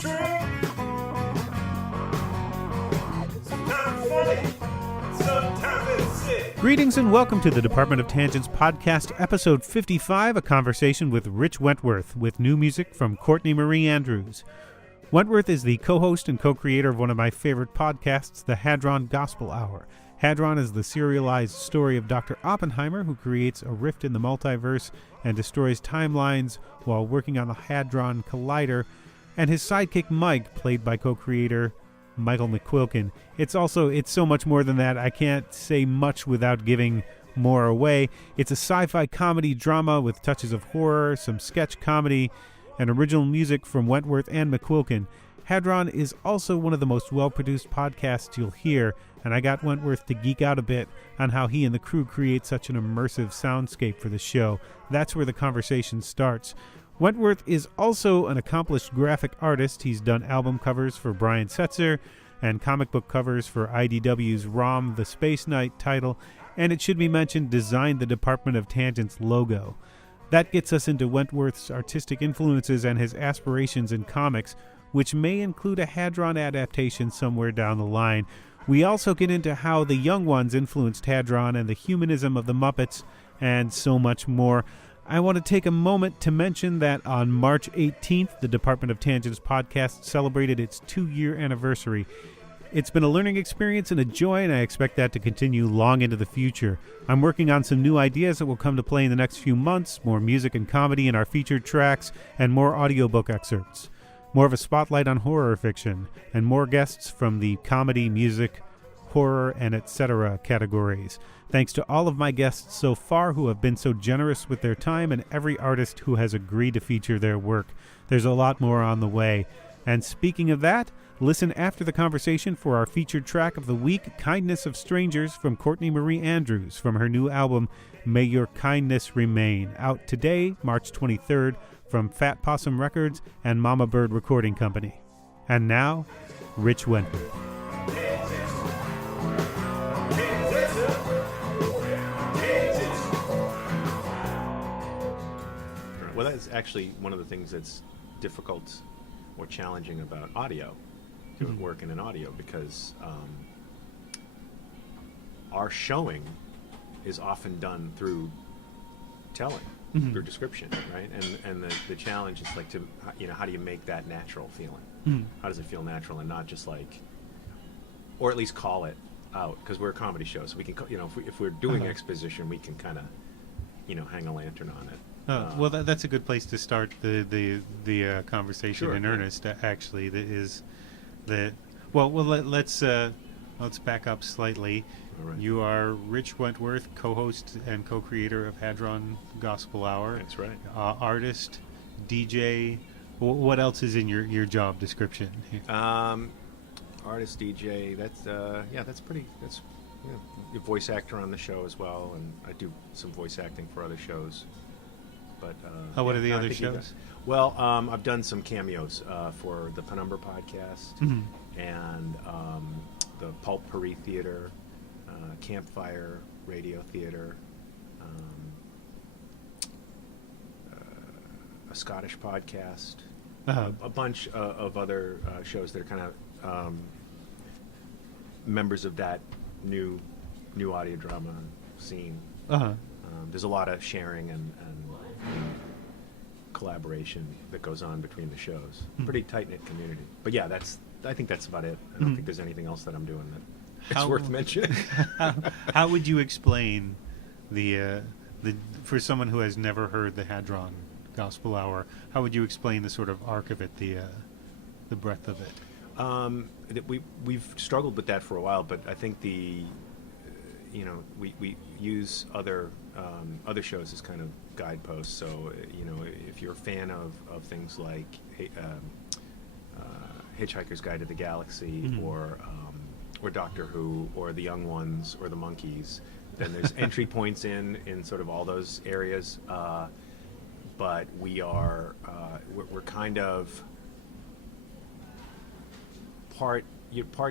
true. Sometimes funny, sometimes it's sick. Greetings and welcome to the Department of Tangents podcast, episode 55, a conversation with Rich Wentworth, with new music from Courtney Marie Andrews. Wentworth is the co-host and co-creator of one of my favorite podcasts, the Hadron Gospel Hour. Hadron is the serialized story of Dr. Oppenheimer, who creates a rift in the multiverse and destroys timelines while working on the Hadron Collider, and his sidekick Mike, played by co-creator Michael McQuilkin. It's so much more than that. I can't say much without giving more away. It's a sci-fi comedy drama with touches of horror, some sketch comedy, and original music from Wentworth and McQuilkin. Hadron is also one of the most well-produced podcasts you'll hear, and I got Wentworth to geek out a bit on how he and the crew create such an immersive soundscape for the show. That's where the conversation starts. Wentworth is also an accomplished graphic artist. He's done album covers for Brian Setzer and comic book covers for IDW's ROM The Space Knight title, and it should be mentioned, designed the Department of Tangents logo. That gets us into Wentworth's artistic influences and his aspirations in comics, which may include a Hadron adaptation somewhere down the line. We also get into how the young ones influenced Hadron and the humanism of the Muppets, and so much more. I want to take a moment to mention that on March 18th, the Department of Tangents podcast celebrated its 2-year anniversary. It's been a learning experience and a joy, and I expect that to continue long into the future. I'm working on some new ideas that will come to play in the next few months, more music and comedy in our featured tracks, and more audiobook excerpts. More of a spotlight on horror fiction, and more guests from the comedy, music, horror, and etc. categories. Thanks to all of my guests so far who have been so generous with their time, and every artist who has agreed to feature their work. There's a lot more on the way. And speaking of that, listen after the conversation for our featured track of the week, Kindness of Strangers, from Courtney Marie Andrews from her new album, May Your Kindness Remain, out today, March 23rd, from Fat Possum Records and Mama Bird Recording Company. And now, Rich Wentworth. Well, that's actually one of the things that's difficult or challenging about audio, doing work in an audio, because our showing is often done through telling, through description, right? And the challenge is like to, how do you make that natural feeling? How does it feel natural and not just like, or at least call it out? Because we're a comedy show, so we can, if we're doing exposition, we can kind of, hang a lantern on it. Well, that's a good place to start the conversation Sure, in yeah. earnest. Actually, let's back up slightly. All right. You are Rich Wentworth, co-host and co-creator of Hadron Gospel Hour. That's right. Artist, DJ. What else is in your job description? Artist, DJ. That's a voice actor on the show as well, and I do some voice acting for other shows. But what are the I other think you shows? guys- Well, I've done some cameos for the Penumbra podcast and the Pulp Paris Theater, Campfire Radio Theater, a Scottish podcast, a bunch of other shows that are kind of members of that new audio drama scene. There's a lot of sharing and collaboration that goes on between the shows. Pretty tight-knit community. But yeah, I think that's about it. I don't think there's anything else that I'm doing that it's worth mentioning. How would you explain the for someone who has never heard the Hadron Gospel Hour? How would you explain the sort of arc of it, the breadth of it? We've struggled with that for a while, but I think we use other shows as kind of guideposts. So if you're a fan of things like Hitchhiker's Guide to the Galaxy, or Doctor Who, or The Young Ones, or The Monkees, then there's entry points in sort of all those areas. But we're kind of part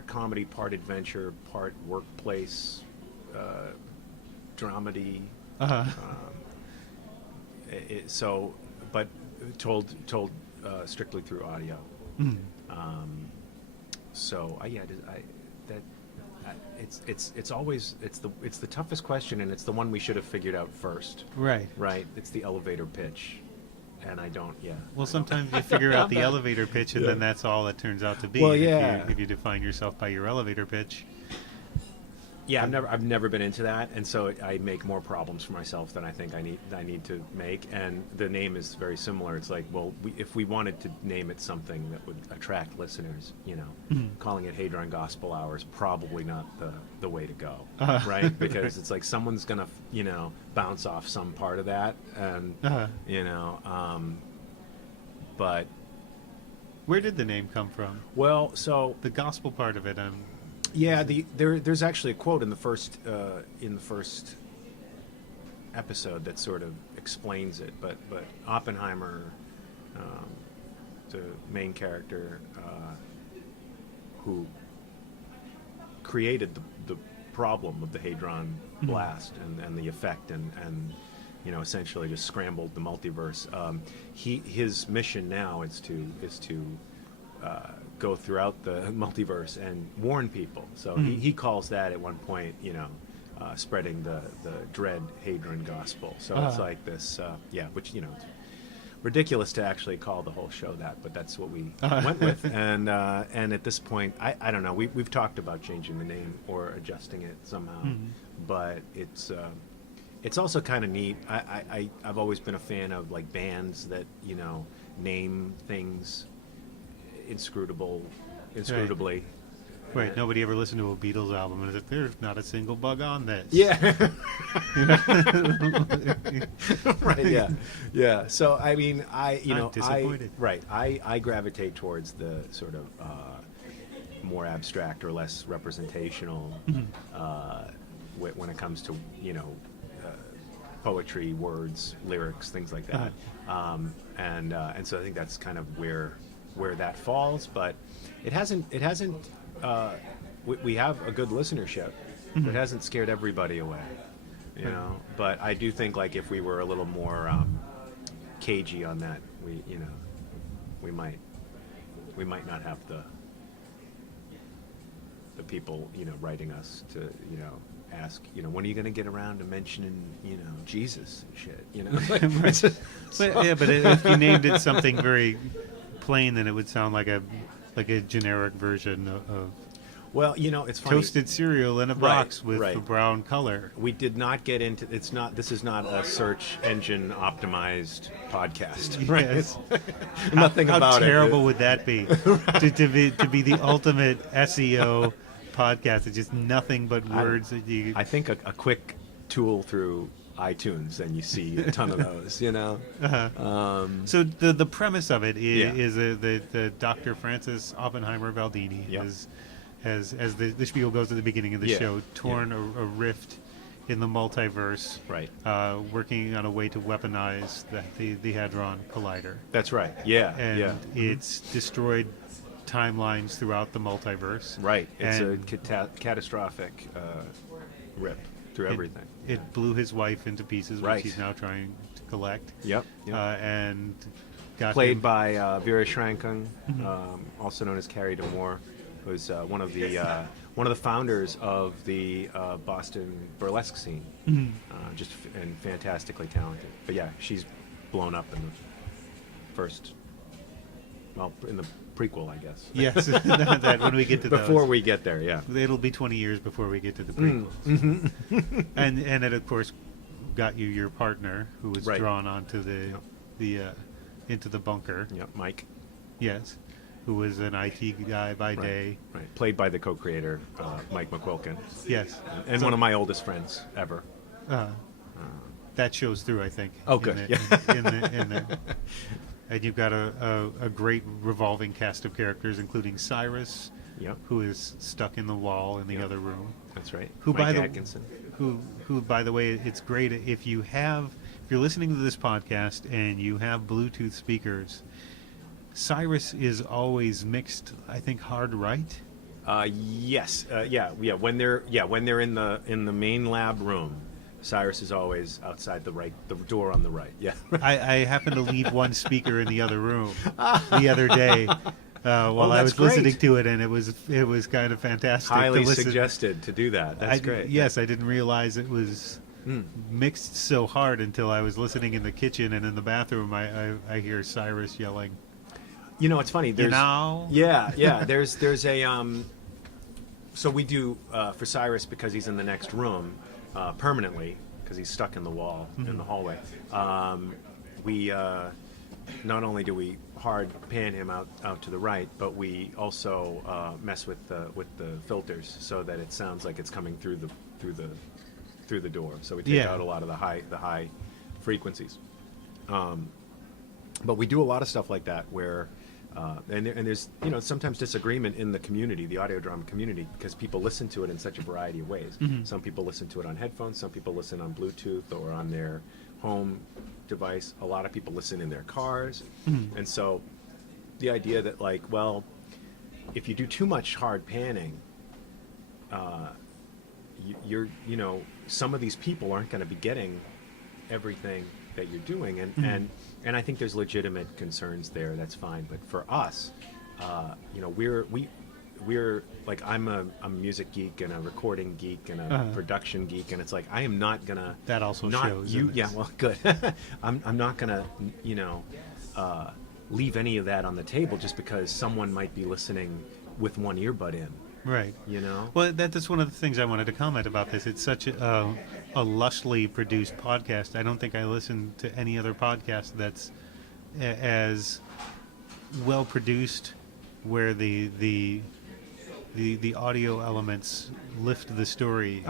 comedy, part adventure, part workplace dramedy. But told strictly through audio. It's always it's the toughest question, and it's the one we should have figured out first. Right. Right. It's the elevator pitch, and I don't. Yeah. Well, sometimes you figure out the elevator pitch, and then that's all it turns out to be. Well, yeah. If you define yourself by your elevator pitch. Yeah, I've never been into that, and so I make more problems for myself than I think I need to make. And the name is very similar. It's like, well, if we wanted to name it something that would attract listeners, calling it Hadron Gospel Hour is probably not the way to go, right? Because it's like someone's gonna bounce off some part of that, and but where did the name come from? Well, so the gospel part of it, yeah, there's actually a quote in the first episode that sort of explains it, but Oppenheimer, the main character, who created the problem of the Hadron blast and the effect and essentially just scrambled the multiverse. His mission now is to go throughout the multiverse and warn people. So he calls that at one point, spreading the dread Hadron Gospel. So it's like this, which, it's ridiculous to actually call the whole show that, but that's what we went with. And at this point, I don't know, we've talked about changing the name or adjusting it somehow, but it's also kind of neat. I've always been a fan of like bands that, name things inscrutably. Right, nobody ever listened to a Beatles album and said, there's not a single bug on this. Yeah. Right, yeah. So, I mean, I'm disappointed. I gravitate towards the sort of more abstract or less representational when it comes to, poetry, words, lyrics, things like that. And so I think that's kind of where that falls, but it hasn't we have a good listenership. It hasn't scared everybody away, but I do think like if we were a little more cagey on that, we might not have the people writing us to ask when are you going to get around to mentioning Jesus and shit. But if you named it something very plain, then it would sound like a generic version of well, it's funny. Toasted cereal in a box with a brown color. We did not get into this is not a search engine optimized podcast. Yes. Nothing about it. How terrible would that be? to be the ultimate SEO podcast. It's just nothing but words that you I think a quick tool through iTunes and you see a ton of those, So the premise of it is the Dr. Francis Oppenheimer Baldini has, as the spiel goes at the beginning of the show, torn a rift in the multiverse, right? Working on a way to weaponize the Hadron Collider. That's right. It's destroyed timelines throughout the multiverse. Right. It's a catastrophic rip through everything. It blew his wife into pieces, which he's now trying to collect. Yep. And got played by Vera Schranken, also known as Carrie DeMore, who's one of the founders of the Boston burlesque scene. Just and fantastically talented. But yeah, she's blown up in the first. Well, in the prequel, I guess. Yes, that when we get to before those. We get there, yeah. It'll be 20 years before we get to the prequels. And it of course got you your partner who was drawn onto the into the bunker. Yep, Mike. Yes, who was an IT guy by day. Right, played by the co-creator Mike McQuilkin. Yes, and one of my oldest friends ever. That shows through, I think. Oh, good. In there. And you've got a great revolving cast of characters, including Cyrus, who is stuck in the wall in the other room. That's right. Who Mike Atkinson. Who, by the way, it's great if you're listening to this podcast and you have Bluetooth speakers. Cyrus is always mixed, I think, hard right. Yes. When they're in the main lab room. Cyrus is always outside the door on the right. Yeah. I happened to leave one speaker in the other room the other day while I that's was listening great. to it, and it was kind of fantastic. Highly to listen. suggested to do that. That's great. Yes, I didn't realize it was mixed so hard until I was listening in the kitchen, and in the bathroom I hear Cyrus yelling. You know, it's funny. There's, Yeah. There's a so we do for Cyrus, because he's in the next room permanently, because he's stuck in the wall in the hallway. We not only do we hard pan him out to the right, but we also mess with the filters so that it sounds like it's coming through the door. So we take out a lot of the high frequencies. But we do a lot of stuff like that where. And there's sometimes disagreement in the community, the audio drama community, because people listen to it in such a variety of ways. Some people listen to it on headphones, some people listen on Bluetooth or on their home device. A lot of people listen in their cars. And so the idea that, like, well, if you do too much hard panning, some of these people aren't going to be getting everything that you're doing, and I think there's legitimate concerns there. That's fine, but for us, we're like, I'm a music geek and a recording geek and a production geek, and it's like, I am not gonna. That also not shows. you. Yeah, well, good. I'm not gonna leave any of that on the table just because someone might be listening with one earbud in. Right. Well, that's one of the things I wanted to comment about this. It's such a lushly produced podcast. I don't think I listen to any other podcast that's as well produced, where the audio elements lift the story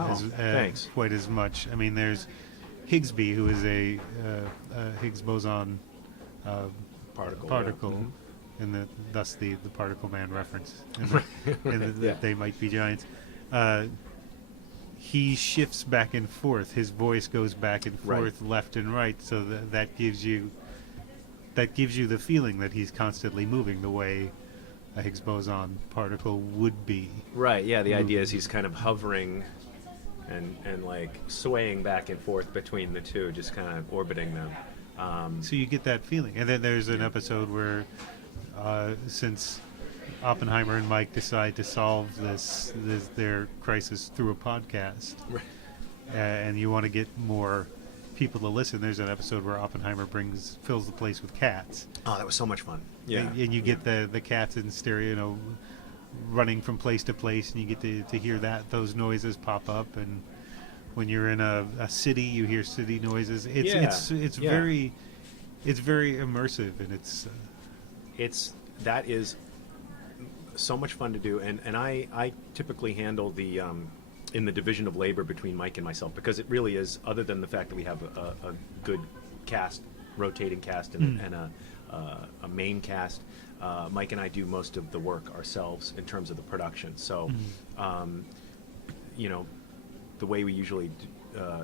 quite as much. I mean, there's Higgsby, who is a Higgs boson particle. And thus the Particle Man reference, that they might be giants. He shifts back and forth. His voice goes back and forth, left and right, so that gives you the feeling that he's constantly moving the way a Higgs boson particle would be. Right. Yeah. The idea is he's kind of hovering and like swaying back and forth between the two, just kind of orbiting them. So you get that feeling, and then there's an episode where. Since Oppenheimer and Mike decide to solve their crisis through a podcast, and you want to get more people to listen, there's an episode where Oppenheimer fills the place with cats. Oh, that was so much fun. Yeah, and you get the cats in stereo, running from place to place, and you get to hear those noises pop up. And when you're in a city, you hear city noises. It's very immersive, and that is so much fun to do, and I typically handle the in the division of labor between Mike and myself, because it really is, other than the fact that we have a good cast, rotating cast, and a main cast, Mike and I do most of the work ourselves in terms of the production. So the way we usually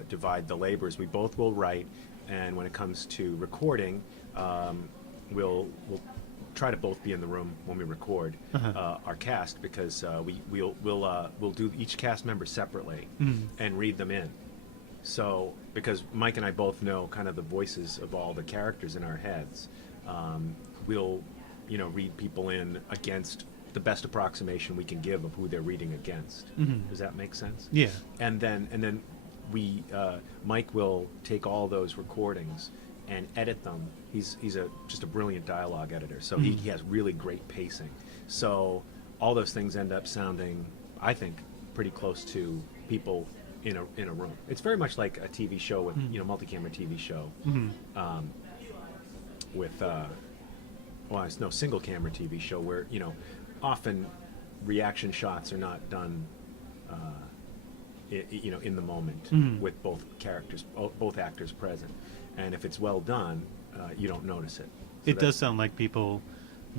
divide the labors, we both will write, and when it comes to recording, we'll try to both be in the room when we record our cast, because we'll do each cast member separately and read them in. So because Mike and I both know kind of the voices of all the characters in our heads, we'll read people in against the best approximation we can give of who they're reading against. Does that make sense? Yeah. And then we Mike will take all those recordings and edit them. He's just a brilliant dialogue editor, so he has really great pacing. So all those things end up sounding, I think, pretty close to people in a room. It's very much like a TV show with multi-camera TV show with it's no single camera TV show where often reaction shots are not done in the moment with both actors present. And if it's well done, you don't notice it. So it does sound like people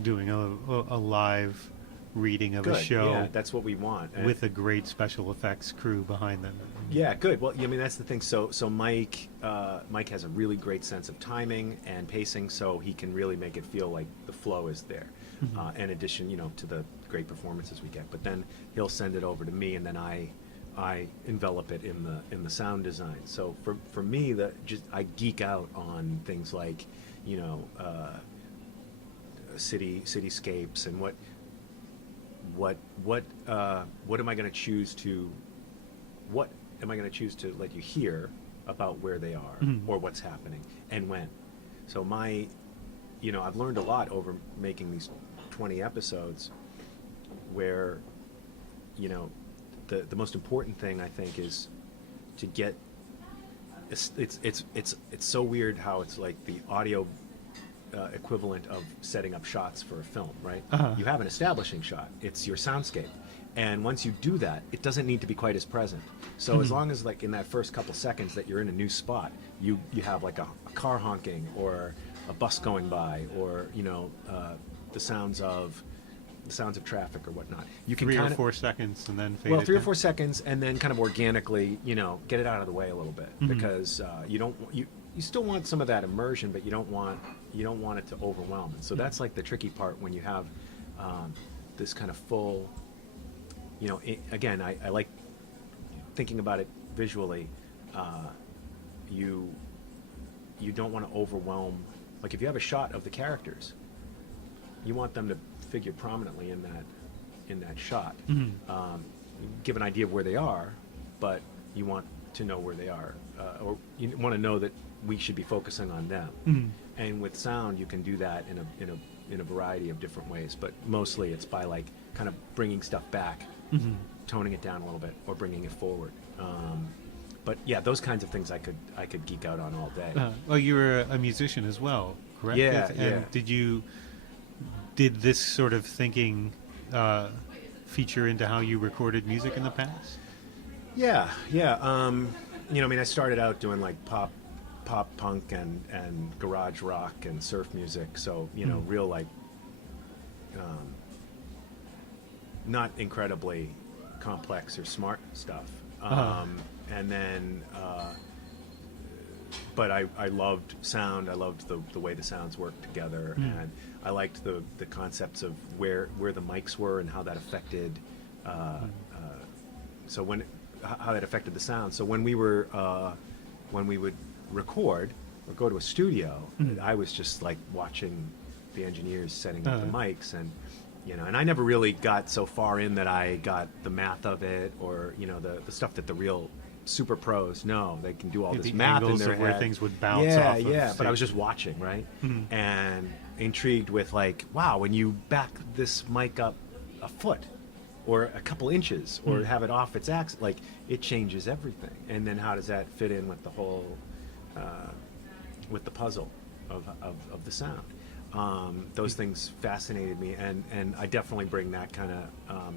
doing a live reading of good. A show. Yeah, that's what we want. With a great special effects crew behind them. Yeah, good. Well, that's the thing. So Mike has a really great sense of timing and pacing, so he can really make it feel like the flow is there. In addition, to the great performances we get. But then he'll send it over to me, and then I envelop it in the sound design. So for me, I geek out on things like cityscapes, and what am I going to choose to let you hear about where they are or what's happening and when. So I've learned a lot over making these 20 episodes, where the most important thing, I think, is to get it's so weird how it's like the audio equivalent of setting up shots for a film, right? You have an establishing shot, it's your soundscape, and once you do that, it doesn't need to be quite as present. So as long as, like, in that first couple seconds that you're in a new spot, you have like a car honking or a bus going by, or the sounds of traffic or whatnot. You can 3 or 4 seconds and then fade well, it 3 or down. 4 seconds, and then kind of organically, get it out of the way a little bit, because you still want some of that immersion, but you don't want it to overwhelm. And so that's like the tricky part when you have this kind of full. Again, I like thinking about it visually. You don't want to overwhelm. Like, if you have a shot of the characters, you want them to figure prominently in that shot. Give an idea of where they are, but you want to know where they are, or you want to know that we should be focusing on them. And with sound, you can do that in a variety of different ways, but mostly it's by, like, kind of bringing stuff back, toning it down a little bit, or bringing it forward. But yeah, those kinds of things I could geek out on all day. Well, you were a musician as well, correct? Yeah, And yeah. did this sort of thinking feature into how you recorded music in the past? Yeah. I started out doing, like, pop punk and garage rock and surf music. So, real, like, not incredibly complex or smart stuff. And then, but I loved sound. I loved the way the sounds worked together, and I liked the concepts of where the mics were and how that affected. How that affected the sound. So when we would record or go to a studio, I was just, like, watching the engineers setting up the mics, and and I never really got so far in that I got the math of it, or the stuff that the real super pros know. They can do all this the math in angles their of where head. things would bounce off of But I was stage. just watching, right? And intrigued with, like, wow, when you back this mic up a foot or a couple inches, or have it off its axis, like, it changes everything. And then how does that fit in with the whole with the puzzle of the sound? Those things fascinated me, and I definitely bring that kind of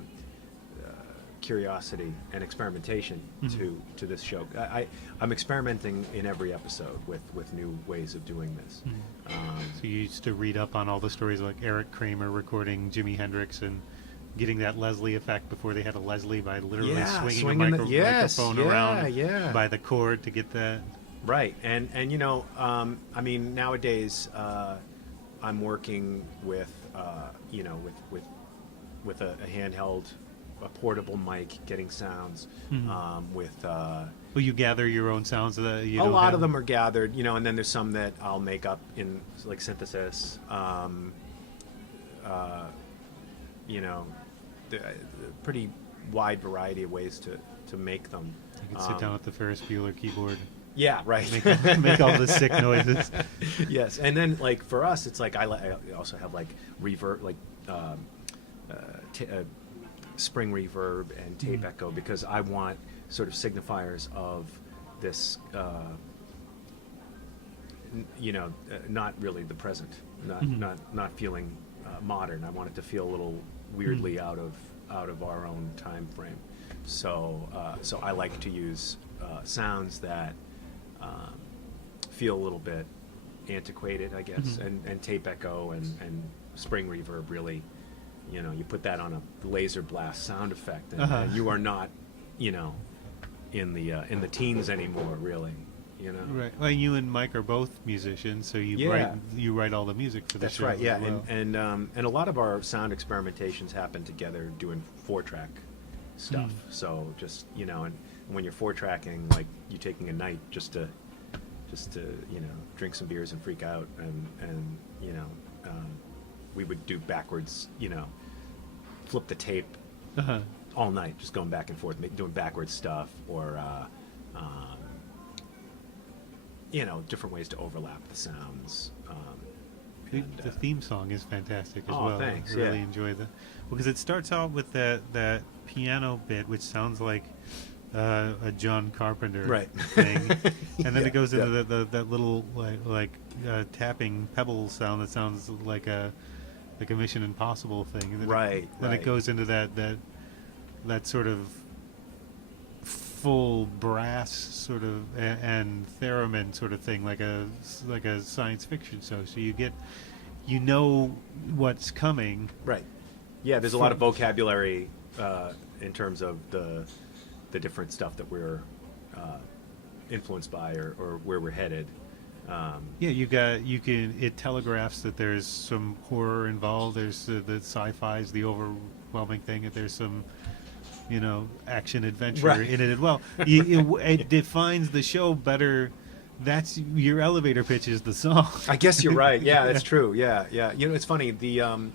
curiosity and experimentation to this show. I'm experimenting in every episode with new ways of doing this. So you used to read up on all the stories, like Eric Kramer recording Jimi Hendrix and getting that Leslie effect before they had a Leslie, by literally swinging the microphone around by the cord to get that. Right, and I mean, nowadays I'm working with with a handheld, a portable mic, getting sounds with. Well, you gather your own sounds that you A don't lot have. of them are gathered, and then there's some that I'll make up in, like, synthesis. The pretty wide variety of ways to make them. You can sit down at the Ferris Bueller keyboard, Yeah, right. make all the sick noises. Yes, and then, like, for us, it's like I also have, like, reverb, like spring reverb and tape echo, because I want sort of signifiers of this, not really the present, not feeling modern. I want it to feel a little weirdly out of our own time frame. So I like to use sounds that feel a little bit antiquated, I guess, and tape echo and spring reverb really, you put that on a laser blast sound effect, and you are not, in the teens anymore, really. Right. Well, you and Mike are both musicians, so you write all the music for the That's show. right. Yeah, as well. and a lot of our sound experimentations happen together doing 4-track stuff. So just and when you're 4-tracking, like, you taking a night just to drink some beers and freak out, and we would do backwards, flip the tape Uh-huh. all night, just going back and forth, doing backwards stuff, or different ways to overlap the sounds. The theme song is fantastic as Oh, well. thanks, I really yeah. enjoy because it starts out with that piano bit, which sounds like a John Carpenter Right. thing, and then Yeah, it goes into yeah. that little like tapping pebble sound that sounds like a Mission Impossible thing. And then then Right. it goes into that sort of full brass sort of and theremin sort of thing, like a science fiction show. So you get, what's coming. Right. Yeah, there's a lot of vocabulary in terms of the different stuff that we're influenced by or where we're headed. It telegraphs that there's some horror involved. There's the sci-fi is the overwhelming thing. That there's some, action adventure Right. in it as well. It defines the show better. That's your elevator pitch is the song. I guess you're right. Yeah, that's true. Yeah. It's funny. The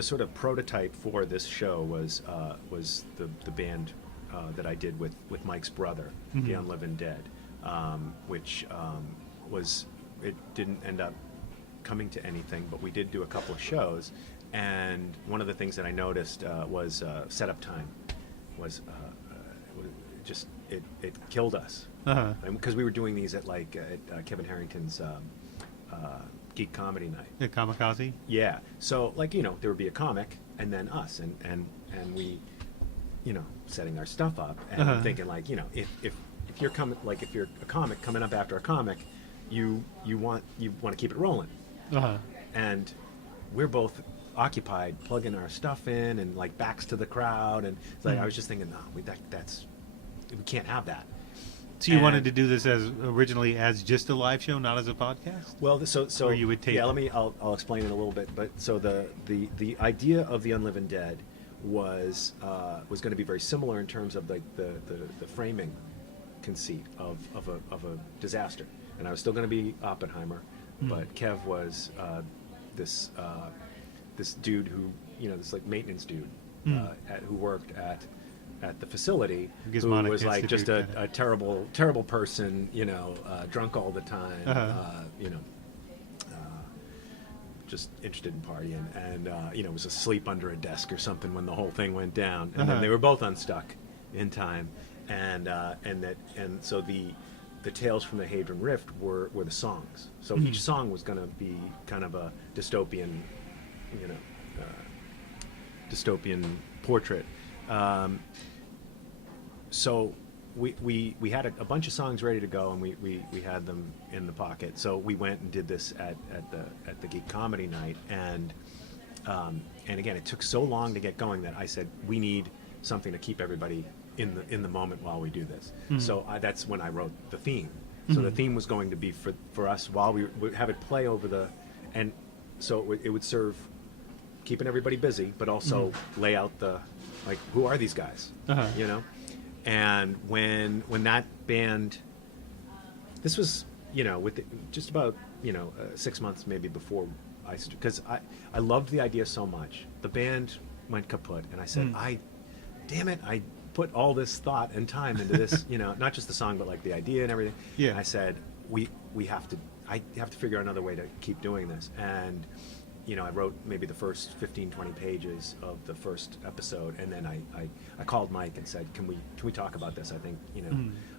sort of prototype for this show was the band that I did with Mike's brother, The Unliving Dead, which it didn't end up coming to anything, but we did do a couple of shows. And one of the things that I noticed was setup time was just it killed us. Uh-huh. Because we were doing these at Kevin Harrington's Geek Comedy Night. The Kamikaze. Yeah. So there would be a comic and then us and we, setting our stuff up and Uh-huh. thinking if you're coming if you're a comic coming up after a comic, you want to keep it rolling. Uh-huh. And we're both occupied plugging our stuff in and backs to the crowd, and it's I was just thinking, no, we can't have that. So you wanted to do this originally as just a live show, not as a podcast? Well, so Or you would tape yeah. it. I'll explain it a little bit. But so the idea of the Unliving Dead was going to be very similar in terms of the framing conceit of a disaster, and I was still going to be Oppenheimer, but Kev was this dude who this maintenance dude who worked at the facility, who Gizmonic was just Institute, a terrible person, drunk all the time, Uh-huh. just interested in partying, and was asleep under a desk or something when the whole thing went down, and Uh-huh. then they were both unstuck in time, and so the tales from the Hadron Rift were the songs. So each song was going to be kind of a dystopian, dystopian portrait. So we had a bunch of songs ready to go, and we had them in the pocket. So we went and did this at the Geek Comedy Night, and again, it took so long to get going that I said we need something to keep everybody in the moment while we do this. So that's when I wrote the theme. So the theme was going to be for us while we would have it play over and so it would serve keeping everybody busy, but also lay out who are these guys, Uh-huh. And when that band, this was just about 6 months maybe before because I loved the idea so much. The band went kaput, and I said, damn it, I put all this thought and time into this, not just the song, but the idea and everything. Yeah. And I said, I have to figure out another way to keep doing this. And, I wrote maybe the first 15, 20 pages of the first episode. And then I called Mike and said, can we talk about this? I think,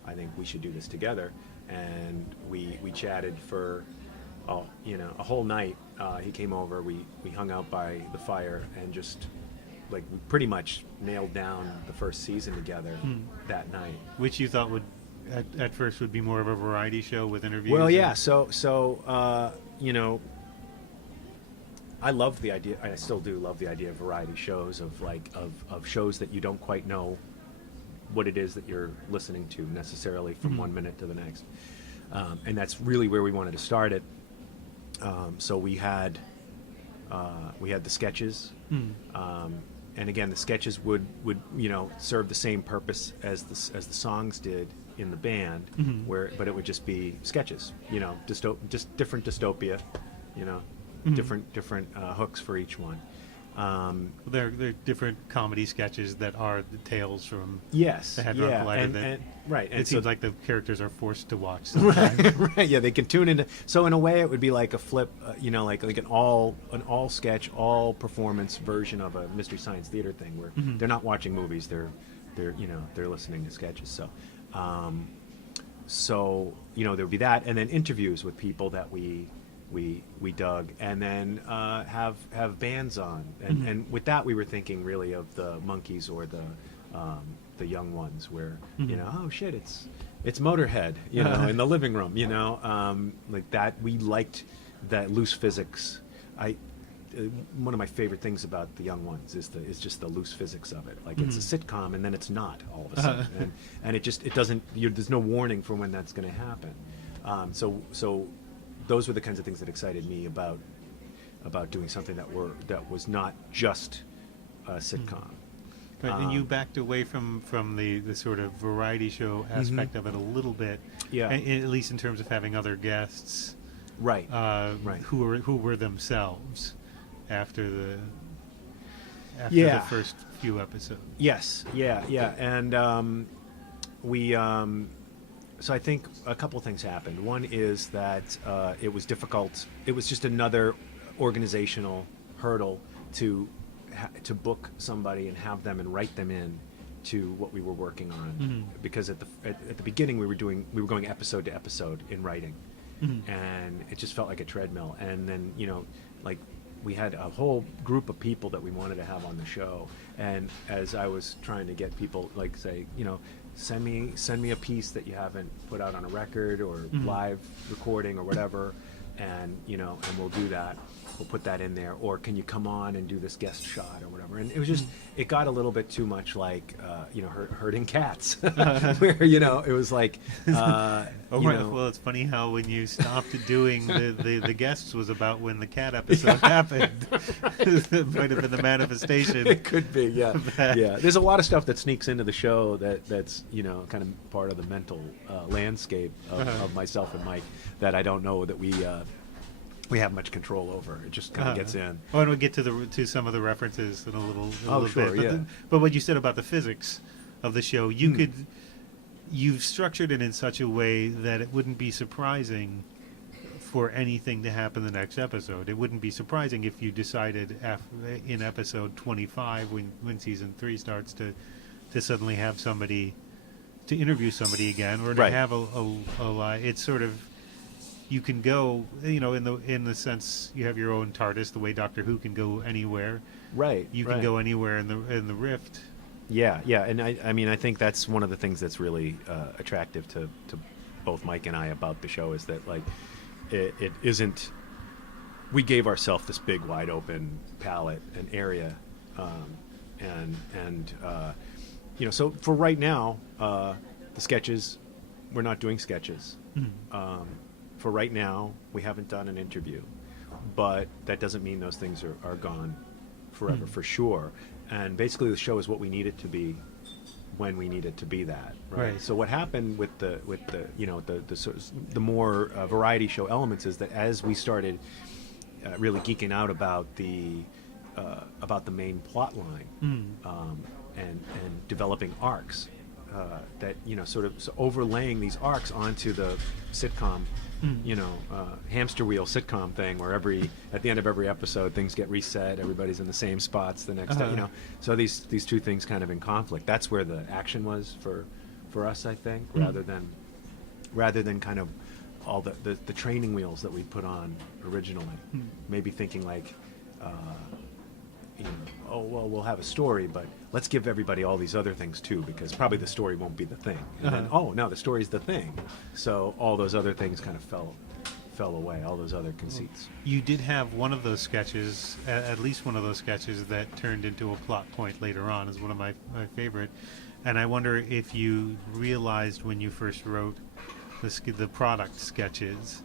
I think we should do this together. And we chatted for, a whole night. He came over, we hung out by the fire and just, we pretty much nailed down the first season together that night. Which you thought would, at first, would be more of a variety show with interviews? Well, yeah. So I love the idea. I still do love the idea of variety shows of shows that you don't quite know what it is that you're listening to necessarily from 1 minute to the next, and that's really where we wanted to start it. So we had the sketches. And again, the sketches would serve the same purpose as the songs did in the band, but it would just be sketches, just different dystopia, different hooks for each one. They're different comedy sketches that are the tales from Yes, the Hadron yeah, Collider. and It seems like the characters are forced to watch right, sometimes. right, yeah, they can tune into. So in a way, it would be like a flip, like an all sketch, all performance version of a Mystery Science Theater thing, where they're not watching movies, they're listening to sketches. So there would be that, and then interviews with people that we dug, and then have bands on, and with that we were thinking really of the Monkees or the Young Ones, where oh shit, it's Motorhead, in the living room, like that. We liked that loose physics. One of my favorite things about the Young Ones is just the loose physics of it. Like it's a sitcom, and then it's not all of a sudden, and it doesn't. There's no warning for when that's going to happen. So those were the kinds of things that excited me about doing something that was not just a sitcom. Right, and you backed away from the sort of variety show aspect of it a little bit, at least in terms of having other guests, right, who were themselves after the first few episodes. Yes, and we. So I think a couple of things happened. One is that it was difficult. It was just another organizational hurdle to book somebody and have them and write them in to what we were working on. Because at the beginning we were going episode to episode in writing, and it just felt like a treadmill. And then like we had a whole group of people that we wanted to have on the show, and as I was trying to get people, like, say, send me a piece that you haven't put out on a record or live recording or whatever, and and we'll do that. We'll put that in there. Or can you come on and do this guest shot or whatever? And it was just it got a little bit too much like herding cats, where it was like well, it's funny how when you stopped doing the guests was about when the cat episode happened. It might have been the manifestation. It could be, yeah. Yeah. There's a lot of stuff that sneaks into the show that's kind of part of the mental landscape of myself and Mike that I don't know that we have much control over. It just kind of gets in. Oh, and we'll get to some of the references in a little sure, bit. But what you said about the physics of the show, you've structured it in such a way that it wouldn't be surprising for anything to happen the next episode. It wouldn't be surprising if you decided in episode 25, when season 3 starts, to suddenly have somebody, to interview somebody again, or to have a it's sort of, you can go, in the sense you have your own TARDIS, the way Doctor Who can go anywhere. Right. You can go anywhere in the Rift. Yeah, and I think that's one of the things that's really attractive to both Mike and I about the show, is that, like, it isn't. We gave ourselves this big, wide open palette and area, so for right now, the sketches, we're not doing sketches. For right now, we haven't done an interview, but that doesn't mean those things are gone forever, for sure. And basically, the show is what we need it to be when we need it to be that. Right. So what happened with the more variety show elements is that as we started really geeking out about the main plot line and developing arcs, that sort of overlaying these arcs onto the sitcom, hamster wheel sitcom thing, where at the end of every episode things get reset, everybody's in the same spots the next day, so these two things kind of in conflict. That's where the action was for us, I think, rather than kind of all the training wheels that we put on originally. Maybe thinking like, oh well, we'll have a story, but let's give everybody all these other things too, because probably the story won't be the thing. And then, oh no, the story's the thing. So all those other things kind of fell away, all those other conceits. You did have one of those sketches, at least one of those sketches, that turned into a plot point later on, is one of my favorite. And I wonder if you realized when you first wrote the product sketches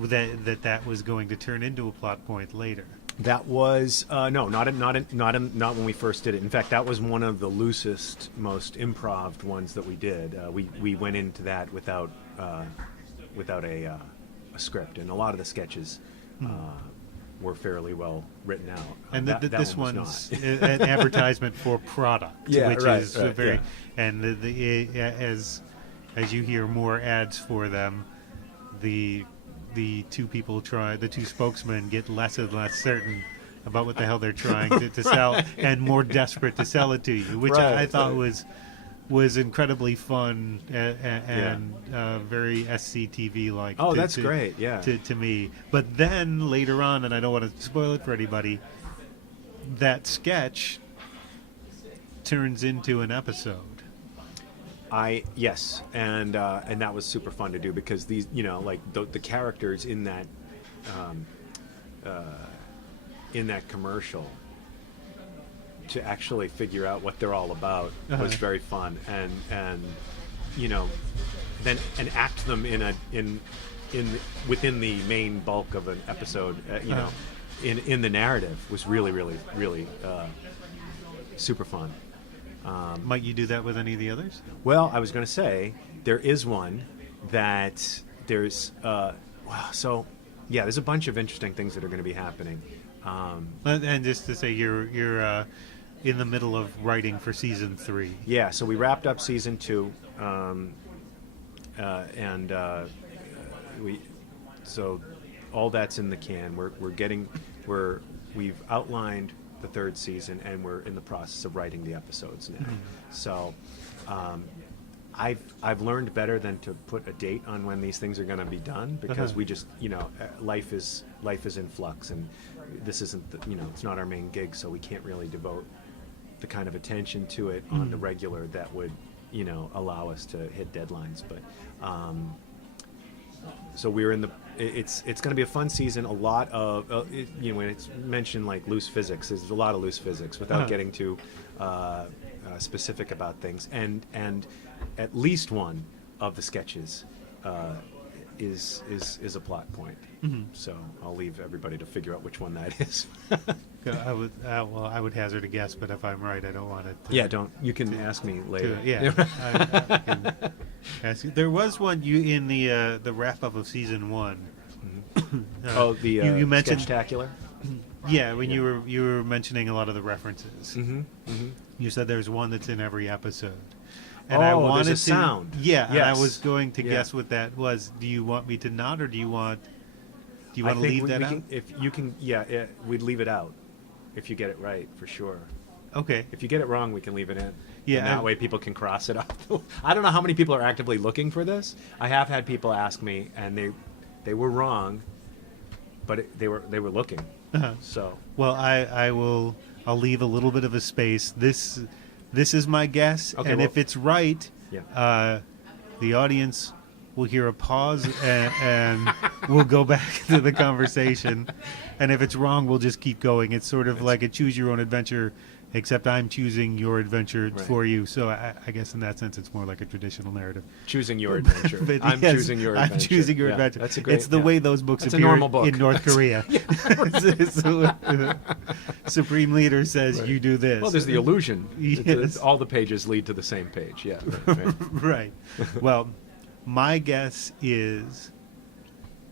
that was going to turn into a plot point later. That was no, not when we first did it. In fact, that was one of the loosest, most improv ones that we did. We went into that without a script, and a lot of the sketches were fairly well written out. And this one one's was an advertisement for product, Yeah, which right, is right, very. yeah. And as you hear more ads for them, the two spokesmen get less and less certain about what the hell they're trying to sell, and more desperate to sell it to you, which Right, I thought right. was incredibly fun and very SCTV like. Oh, that's great, yeah. To me, but then later on, and I don't want to spoil it for anybody, that sketch turns into an episode. Yes, and that was super fun to do, because these, like the characters in that commercial, to actually figure out what they're all about was very fun, and then enact them within the main bulk of an episode, in the narrative was really, really, really super fun. Might you do that with any of the others? Well, I was going to say there is one that there's there's a bunch of interesting things that are going to be happening. And just to say, you're in the middle of writing for season 3. Yeah, so we wrapped up season 2, so all that's in the can. We've outlined the 3rd season, and we're in the process of writing the episodes now. So I've learned better than to put a date on when these things are going to be done, because we just, life is in flux, and this isn't it's not our main gig, so we can't really devote the kind of attention to it on the regular that would allow us to hit deadlines. But so we're in the it's going to be a fun season. A lot of when it's mentioned like loose physics, there's a lot of loose physics without getting too specific about things, and at least one of the sketches is a plot point. So I'll leave everybody to figure out which one that is. I would hazard a guess, but if I'm right, I don't want it. You can ask me later. I can ask you. There was one in the wrap up of season 1. You mentioned Sketchtacular. Yeah, when you were mentioning a lot of the references. You said there's one that's in every episode. And I wanted there's a sound. Yeah, yes. And I was going to guess what that was. Do you want me to nod, or do you want to leave that out? If you can, we'd leave it out if you get it right, for sure. Okay. If you get it wrong, we can leave it in. Yeah. And that way people can cross it off. I don't know how many people are actively looking for this. I have had people ask me, and they were wrong, but they were looking. So. Well, I'll leave a little bit of a space. This is my guess, and if it's right, the audience will hear a pause, and we'll go back to the conversation. And if it's wrong, we'll just keep going. It's sort of like a choose-your-own-adventure, except I'm choosing your adventure for you. So I guess in that sense, it's more like a traditional narrative. Choosing your adventure. I'm choosing your adventure. I'm choosing your adventure. That's a great. It's the way those books that's appear a normal book. in North Korea. Supreme leader says, "You do this." Well, there's the illusion. Yes. All the pages lead to the same page. Yeah. Right. Well, my guess is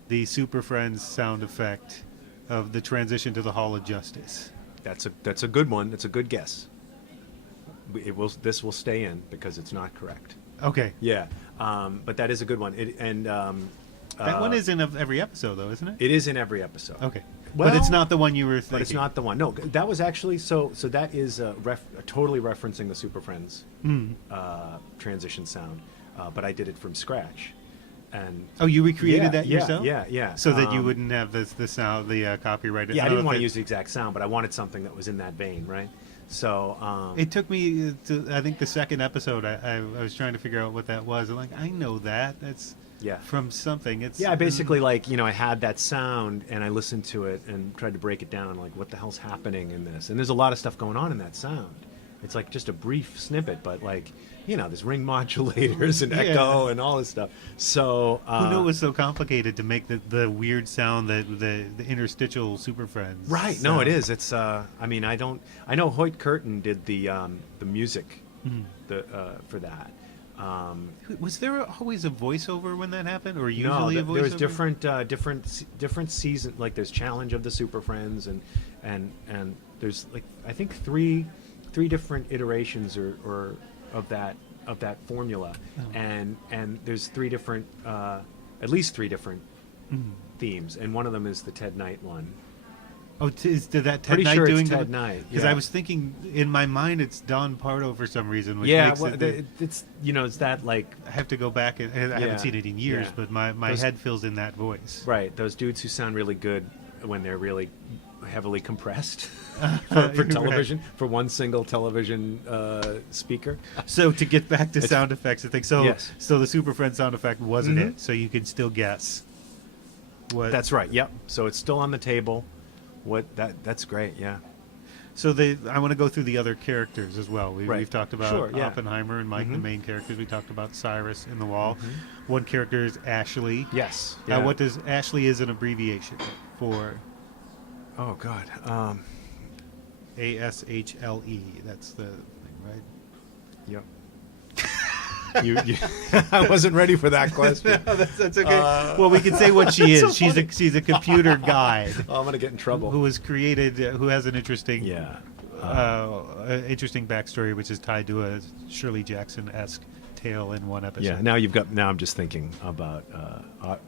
the Super Friends sound effect of the transition to the Hall of Justice. That's a good one. That's a good guess. This will stay in because it's not correct. Okay. Yeah. But that is a good one. That one is in every episode, though, isn't it? It is in every episode. Okay. Well, but it's not the one you were thinking. But it's not the one. No, that was actually so that is totally referencing the Super Friends transition sound, but I did it from scratch. And you recreated that yourself? Yeah. So that you wouldn't have the sound, the copyright. Yeah, I didn't want to use the exact sound, but I wanted something that was in that vein, right? So it took me to, I think, the second episode. I was trying to figure out what that was. I'm like, I know that. That's from something. It's I basically I had that sound and I listened to it and tried to break it down. Like, what the hell's happening in this? And there's a lot of stuff going on in that sound. It's like just a brief snippet, but there's ring modulators and echo and all this stuff. So who knew it was so complicated to make the weird sound, the interstitial Super Friends? Right. No, it is. It's I know Hoyt Curtin did the music for that. Was there always a voiceover when that happened, or usually no, a voiceover? there was different season. Like there's Challenge of the Super Friends, and there's like I think three different iterations or of that formula, and there's three different at least three different themes, and one of them is the Ted Knight one. Oh, is that Ted Pretty Knight sure doing it's Ted Knight? Because yeah. I was thinking in my mind it's Don Pardo for some reason. Which Yeah, makes well, it's it's that like I have to go back and I haven't seen it in years, but my head fills in that voice. Right, those dudes who sound really good when they're really heavily compressed for television, for one single television speaker. So to get back to sound effects, I think so. Yes. So the Super Friend sound effect wasn't it? So you could still guess. What? That's right. Yep. So it's still on the table. That's great. Yeah. So I want to go through the other characters as well. We've talked about Oppenheimer and Mike, the main characters. We talked about Cyrus in the wall. One character is Ashley. Yes. What does Ashley is an abbreviation for? Oh God. ASHLE. That's the thing, right? Yep. you I wasn't ready for that question. No, that's okay. Well, we can say what she is. So She's a computer guide. Oh, I'm gonna get in trouble. Who was created? Who has an interesting interesting backstory, which is tied to a Shirley Jackson-esque tale in one episode. Yeah. Now I'm just thinking about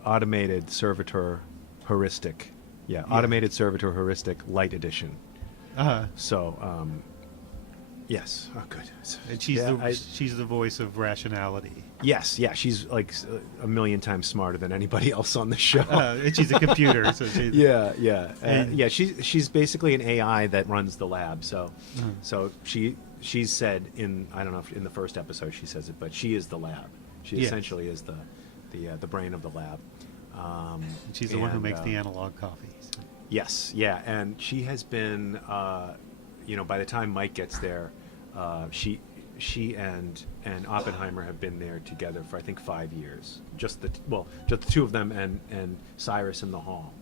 automated servitor heuristic. Yeah. Automated servitor heuristic light edition. So. Yes. Oh, good. And she's the voice of rationality. Yes. Yeah. She's like a million times smarter than anybody else on the show. And she's a computer. So yeah. She's basically an AI that runs the lab. So she's said I don't know if in the first episode she says it, but she is the lab. She essentially is the brain of the lab. She's the one who makes the analog coffees. Yes. Yeah. And she has been. By the time Mike gets there, she and Oppenheimer have been there together for I think 5 years. Just the two of them and Cyrus in the hall.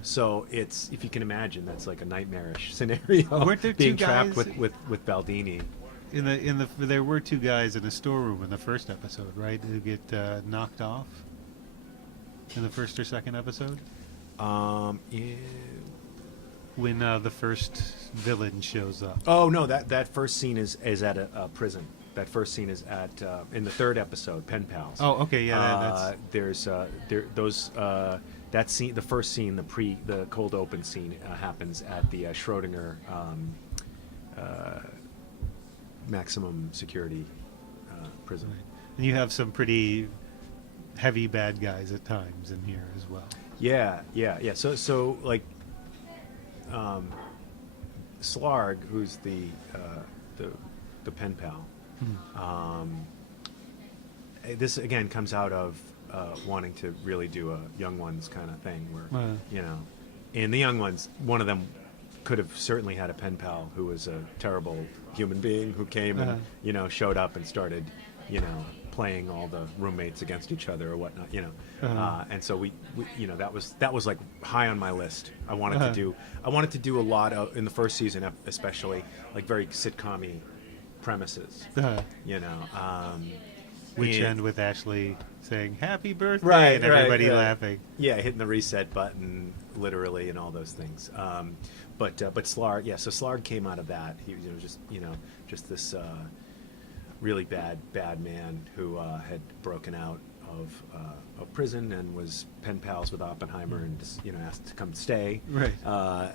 So it's, if you can imagine, that's like a nightmarish scenario. Weren't there being two guys trapped with Baldini? There were two guys in a storeroom in the first episode, right? Who get knocked off in the first or second episode. When the first villain shows up. Oh no, that first scene is at a prison. That first scene is at in the third episode, Pen Pals. Oh, okay, yeah. There's that scene, the first scene, the cold open scene happens at the Schrodinger maximum security prison. Right. And you have some pretty heavy bad guys at times in here as well. Yeah. So like. Slarg, who's the pen pal. This again comes out of wanting to really do a Young Ones kind of thing, where in the Young Ones, one of them could have certainly had a pen pal who was a terrible human being who came and showed up and started playing all the roommates against each other or whatnot, and so we that was like high on my list. I wanted to do a lot of, in the first season especially, like very sitcom-y premises, which end with Ashley saying "Happy Birthday" and everybody laughing. Yeah, hitting the reset button literally and all those things. But Slarg, so Slarg came out of that. He was just this really bad man who had broken out of prison and was pen pals with Oppenheimer and just, asked to come stay. Right.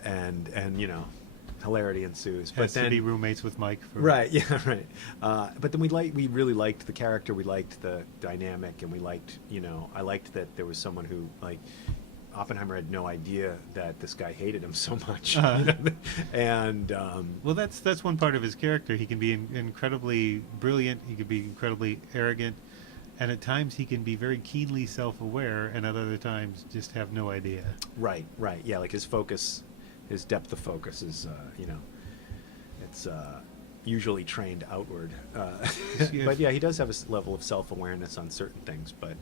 And hilarity ensues. Has to be roommates with Mike. Right. Yeah. Right. But then we really liked the character. We liked the dynamic, and we liked I liked that there was someone who, like, Oppenheimer had no idea that this guy hated him so much. And well, that's one part of his character. He can be incredibly brilliant. He can be incredibly arrogant, and at times he can be very keenly self-aware, and at other times just have no idea. Right. Yeah, like his focus, his depth of focus is, it's usually trained outward. But yeah, he does have a level of self-awareness on certain things, but.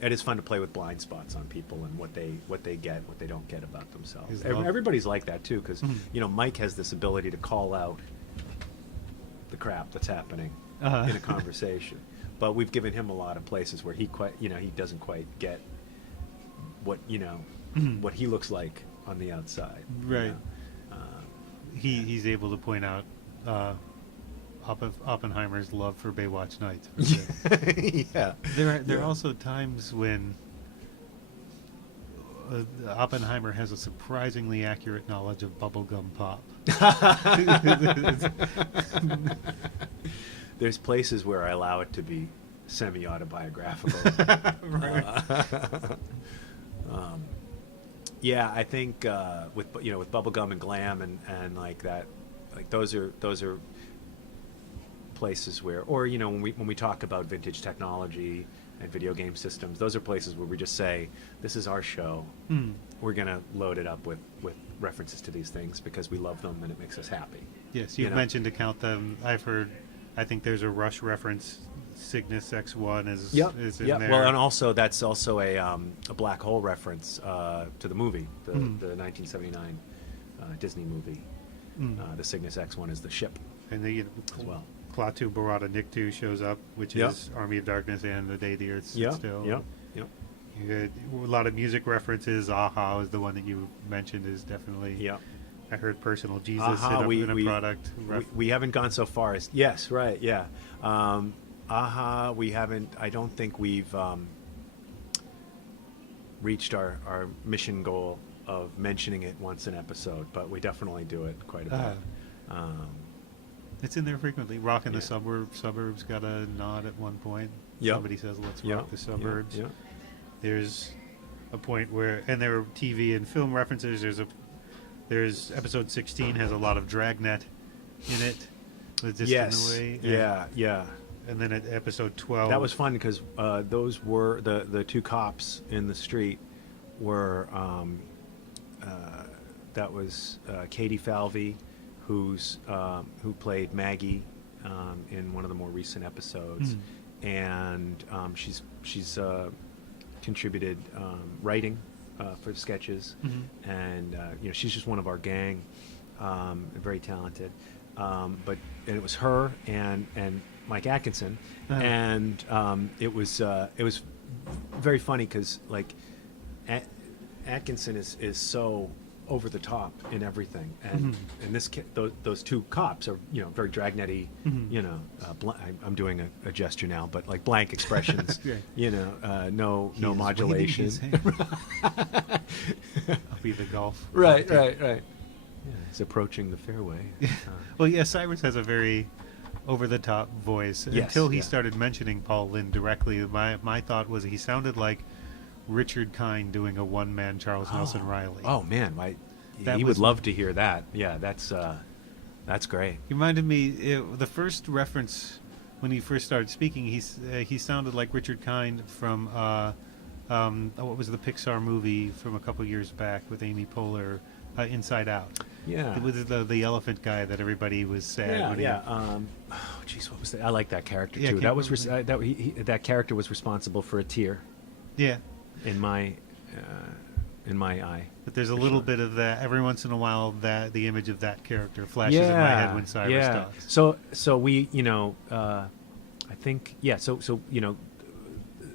It is fun to play with blind spots on people and what they get, what they don't get about themselves. Everybody's like that too, because Mike has this ability to call out the crap that's happening in a conversation, but we've given him a lot of places where he doesn't quite get what what he looks like on the outside. Right. He's able to point out Oppenheimer's love for Baywatch Nights. Yeah. There are also times when Oppenheimer has a surprisingly accurate knowledge of bubblegum pop. There's places where I allow it to be semi-autobiographical. Right. Yeah, I think with bubblegum and glam and like that, like those are places where, or when we talk about vintage technology and video game systems, those are places where we just say, this is our show. We're gonna load it up with references to these things because we love them and it makes us happy. Yes, you've mentioned to count them. I think there's a Rush reference. Cygnus X1 is in there. Well, and also that's also a black hole reference to the movie, the 1979 Disney movie. The Cygnus X1 is the ship. And the as well. Klaatu Barada Nikto shows up, which is Army of Darkness and The Day the Earth Stood Still. Yep. You had a lot of music references. Aha is the one that you mentioned is definitely. Yep. I heard Personal Jesus Aha, in a product. We haven't gone so far as yes, right, yeah. Aha, we haven't. I don't think we've reached our mission goal of mentioning it once an episode, but we definitely do it quite a bit. It's in there frequently. Rock in the Suburbs got a nod at one point. Yep. Somebody says, let's rock the suburbs. Yep. There's a point where, and there are TV and film references. There's episode 16 has a lot of Dragnet in it. Just yes. In the way. Yeah. And then at episode 12. That was fun because those were the two cops in the street were that was Katie Falvey, who played Maggie in one of the more recent episodes, and she's contributed writing for sketches, and she's just one of our gang, very talented. And it was her and Mike Atkinson, and it was very funny because like Atkinson is so over the top in everything, and those two cops are very Dragnetty, I'm doing a gesture now, but like blank expressions, no modulation. I'll be the golf. Right. Yeah, he's approaching the fairway. Well, yeah, Cyrus has a very over-the-top voice. Yes, Until he started mentioning Paul Lynde directly, my thought was he sounded like Richard Kind doing a one-man Charles Nelson Riley. Oh man, he would love to hear that. Yeah, that's great. He reminded me the first reference when he first started speaking. He sounded like Richard Kind from what was the Pixar movie from a couple years back with Amy Poehler, Inside Out. Yeah, it was the elephant guy that everybody was sad. What was that? I like that character too. That was that character was responsible for a tear. Yeah. In my eye. But there's a little bit of that every once in a while. That the image of that character flashes in my head when Cyrus talks. So we I think So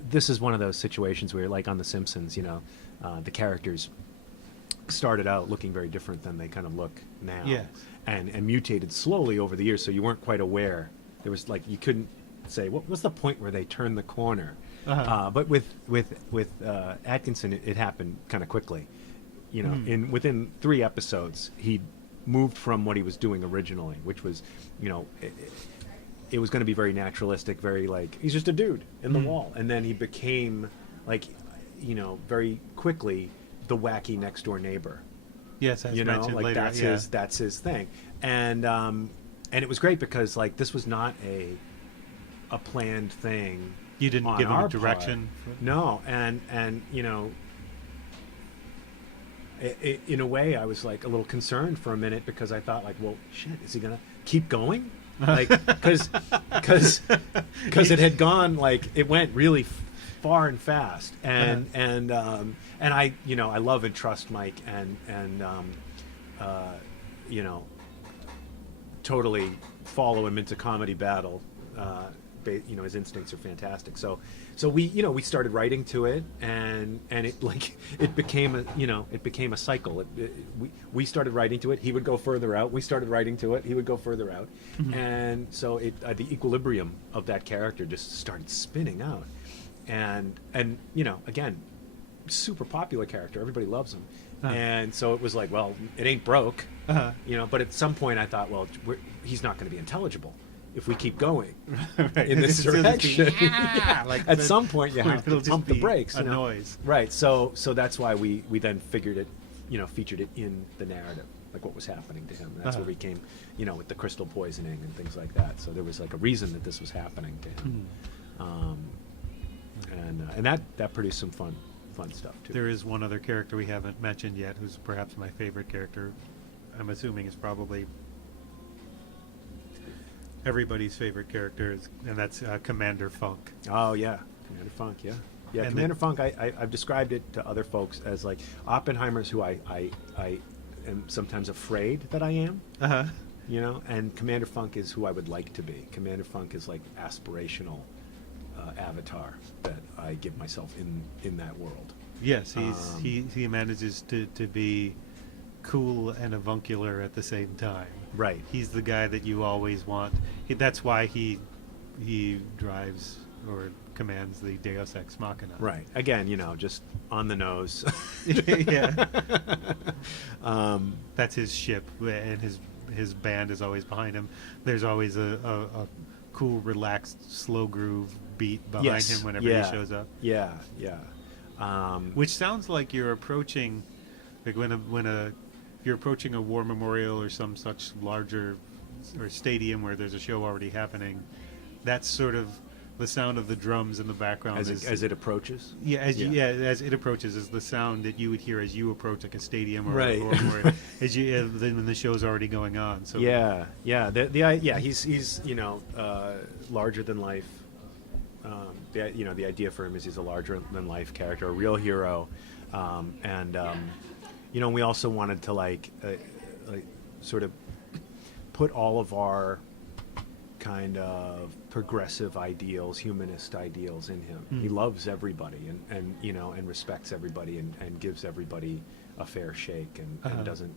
this is one of those situations where, like on The Simpsons, the characters started out looking very different than they kind of look now. Yes. And mutated slowly over the years, so you weren't quite aware. There was you couldn't say what was the point where they turned the corner. But with Atkinson, it happened kind of quickly. Within 3 episodes, he moved from what he was doing originally, which was, it was going to be very naturalistic, very he's just a dude in the wall, and then he became very quickly the wacky next door neighbor. Yes, as mentioned later. That's his thing, and it was great because this was not a planned thing. You didn't give him a direction. No, and in a way, I was a little concerned for a minute because I thought well, shit, is he gonna keep going? Because it had gone it went really far and fast, and I I love and trust Mike and totally follow him into comedy battle. his instincts are fantastic. So we started writing to it, and it became a cycle. We started writing to it. He would go further out. We started writing to it. He would go further out, and so the equilibrium of that character just started spinning out, and again, super popular character. Everybody loves him. And so it was like, well, it ain't broke, but at some point I thought, well, he's not going to be intelligible if we keep going in this direction. At some point you have to pump the brakes. A noise. Right. So that's why we then featured it in the narrative, like what was happening to him. That's where we came, with the crystal poisoning and things like that. So there was like a reason that this was happening to him. And that produced some fun stuff too. There is one other character we haven't mentioned yet, who's perhaps my favorite character. I'm assuming is probably everybody's favorite character, and that's Commander Funk. Oh yeah, Commander Funk. Yeah. And Commander Funk. I've described it to other folks as like Oppenheimer's who I am sometimes afraid that I am. And Commander Funk is who I would like to be. Commander Funk is like aspirational avatar that I give myself in that world. Yes, he manages to be cool and avuncular at the same time. Right. He's the guy that you always want. That's why he drives or commands the Deus Ex Machina. Right. Again, just on the nose. Yeah. That's his ship, and his band is always behind him. There's always a cool, relaxed, slow groove beat behind him whenever he shows up. Yeah. Which sounds like you're approaching, like when you're approaching a war memorial or some such larger or stadium where there's a show already happening. That's sort of the sound of the drums in the background as it approaches. As it approaches, is the sound that you would hear as you approach like a stadium or a war memorial, when the show's already going on. So he's larger than life. The idea for him is he's a larger than life character, a real hero, we also wanted to like sort of put all of our kind of progressive ideals, humanist ideals in him. He loves everybody and respects everybody and gives everybody a fair shake and doesn't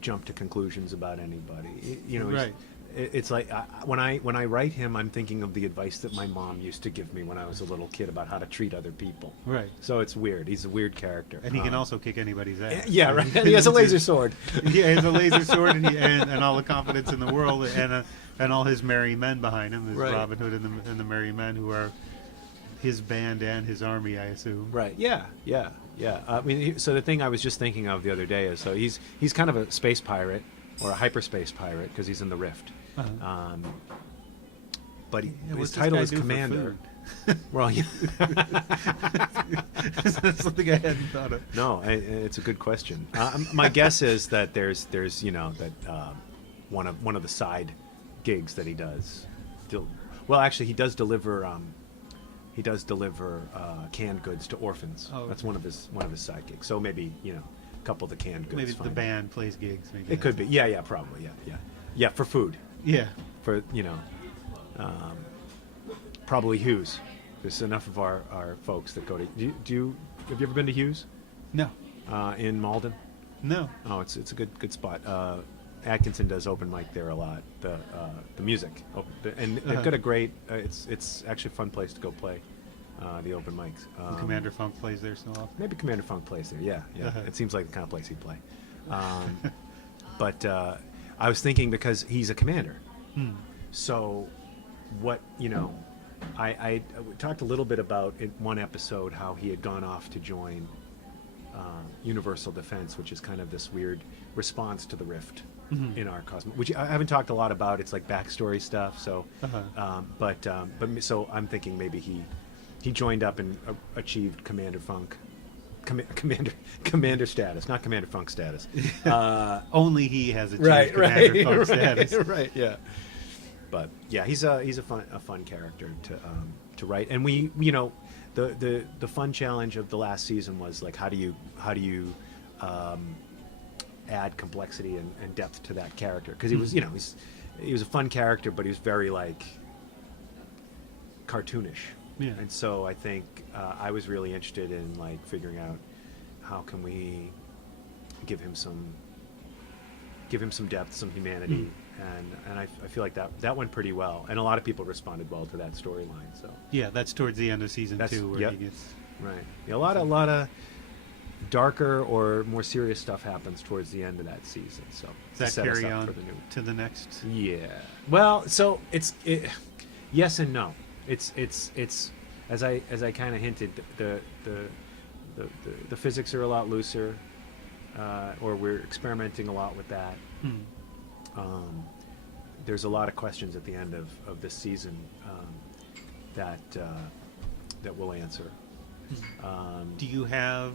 jump to conclusions about anybody. Right. It's like when I write him, I'm thinking of the advice that my mom used to give me when I was a little kid about how to treat other people. Right. So it's weird. He's a weird character, and he can also kick anybody's ass. Yeah, right. And he has a laser sword. He has a laser sword, and all the confidence in the world, and all his merry men behind him. There's Robin Hood and the merry men who are his band and his army, I assume. Right. Yeah. I mean, so the thing I was just thinking of the other day is, so he's kind of a space pirate or a hyperspace pirate because he's in the Rift. But his title is Commander. Well, yeah. That's something I hadn't thought of. No, it's a good question. My guess is that there's that one of the side gigs that he does. Well, actually, he does deliver canned goods to orphans. Oh, that's one of his side gigs. So maybe a couple of the canned goods. Maybe the band plays gigs. Maybe it could be. Yeah, probably. Yeah, for food. Yeah. For probably Hughes. There's enough of our folks that go to. Have you ever been to Hughes? No. In Malden? No. Oh, it's a good spot. Atkinson does open mic there a lot. The music, and they've got a great. It's actually a fun place to go play. The open mics. Commander Funk plays there so often. Maybe Commander Funk plays there. Yeah. It seems like the kind of place he'd play. But I was thinking because he's a commander. So, what I talked a little bit about in one episode how he had gone off to join Universal Defense, which is kind of this weird response to the Rift in our cosmos, which I haven't talked a lot about. It's like backstory stuff. So, but so I'm thinking maybe he joined up and achieved Commander Funk. Commander status, not Commander Funk status. Only he has achieved Commander Funk status. Right. Yeah. But yeah, he's a fun character to write, and we the fun challenge of the last season was like how do you add complexity and depth to that character, because he was, you know, he was a fun character, but he was very like cartoonish. Yeah. And so I think I was really interested in like figuring out how can we give him some depth, some humanity, and I feel like that went pretty well, and a lot of people responded well to that storyline. So Yeah, that's towards the end of season 2 where yep. he gets... Right. Yeah, a lot of darker or more serious stuff happens towards the end of that season. So Does that set us carry up on for the new. to the next? Yeah. Well, so yes and no. It's as I kind of hinted, the physics are a lot looser, or we're experimenting a lot with that. There's a lot of questions at the end of this season that we'll answer. Do you have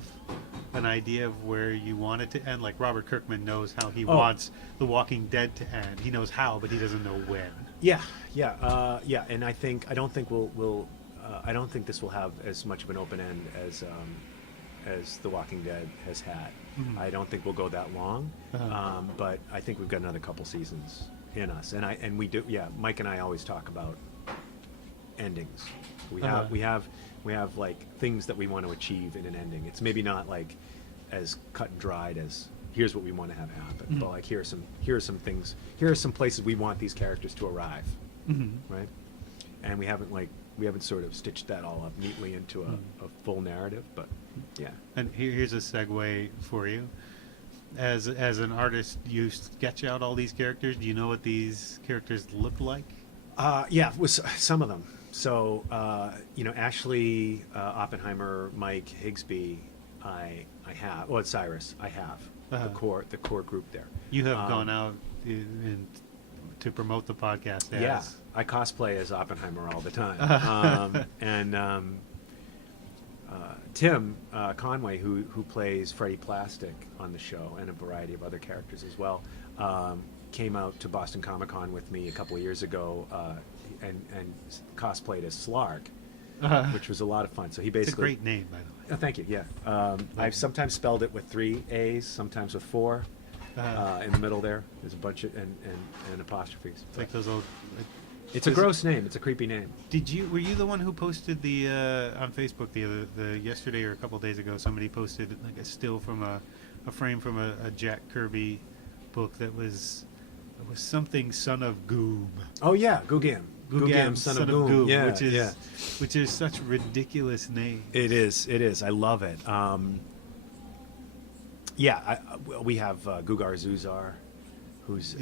an idea of where you want it to end? Like Robert Kirkman knows how he wants The Walking Dead to end. He knows how, but he doesn't know when. Yeah. And I don't think this will have as much of an open end as The Walking Dead has had. I don't think we'll go that long, but I think we've got another couple seasons in us, and we do. Yeah, Mike and I always talk about endings. We have like things that we want to achieve in an ending. It's maybe not like as cut and dried as here's what we want to have happen, but like here are some things, here are some places we want these characters to arrive, right? And we haven't sort of stitched that all up neatly into a full narrative, but yeah. And here's a segue for you. As an artist, you sketch out all these characters. Do you know what these characters look like? Yeah, with some of them. So, Ashley, Oppenheimer, Mike, Higsby, I have. Well, it's Cyrus. I have the core group there. You have gone out to promote the podcast. Yeah, I cosplay as Oppenheimer all the time. And Tim Conway, who plays Freddie Plastic on the show, and a variety of other characters as well, came out to Boston Comic Con with me a couple of years ago. And cosplayed as Slark, which was a lot of fun. So he basically... It's a great name, by the way. Oh, thank you, yeah. I've sometimes spelled it with 3 A's, sometimes with 4. In the middle there, there's a bunch of... and apostrophes. It's like those old... It's a gross name. It's a creepy name. Were you the one who posted the on Facebook the yesterday or a couple of days ago? Somebody posted like a still from a frame from a Jack Kirby book that was something son of Goom. Oh yeah, Googam, son of Goom. Yeah, which is such a ridiculous name. It is. I love it. We have Gugar Zuzar, who's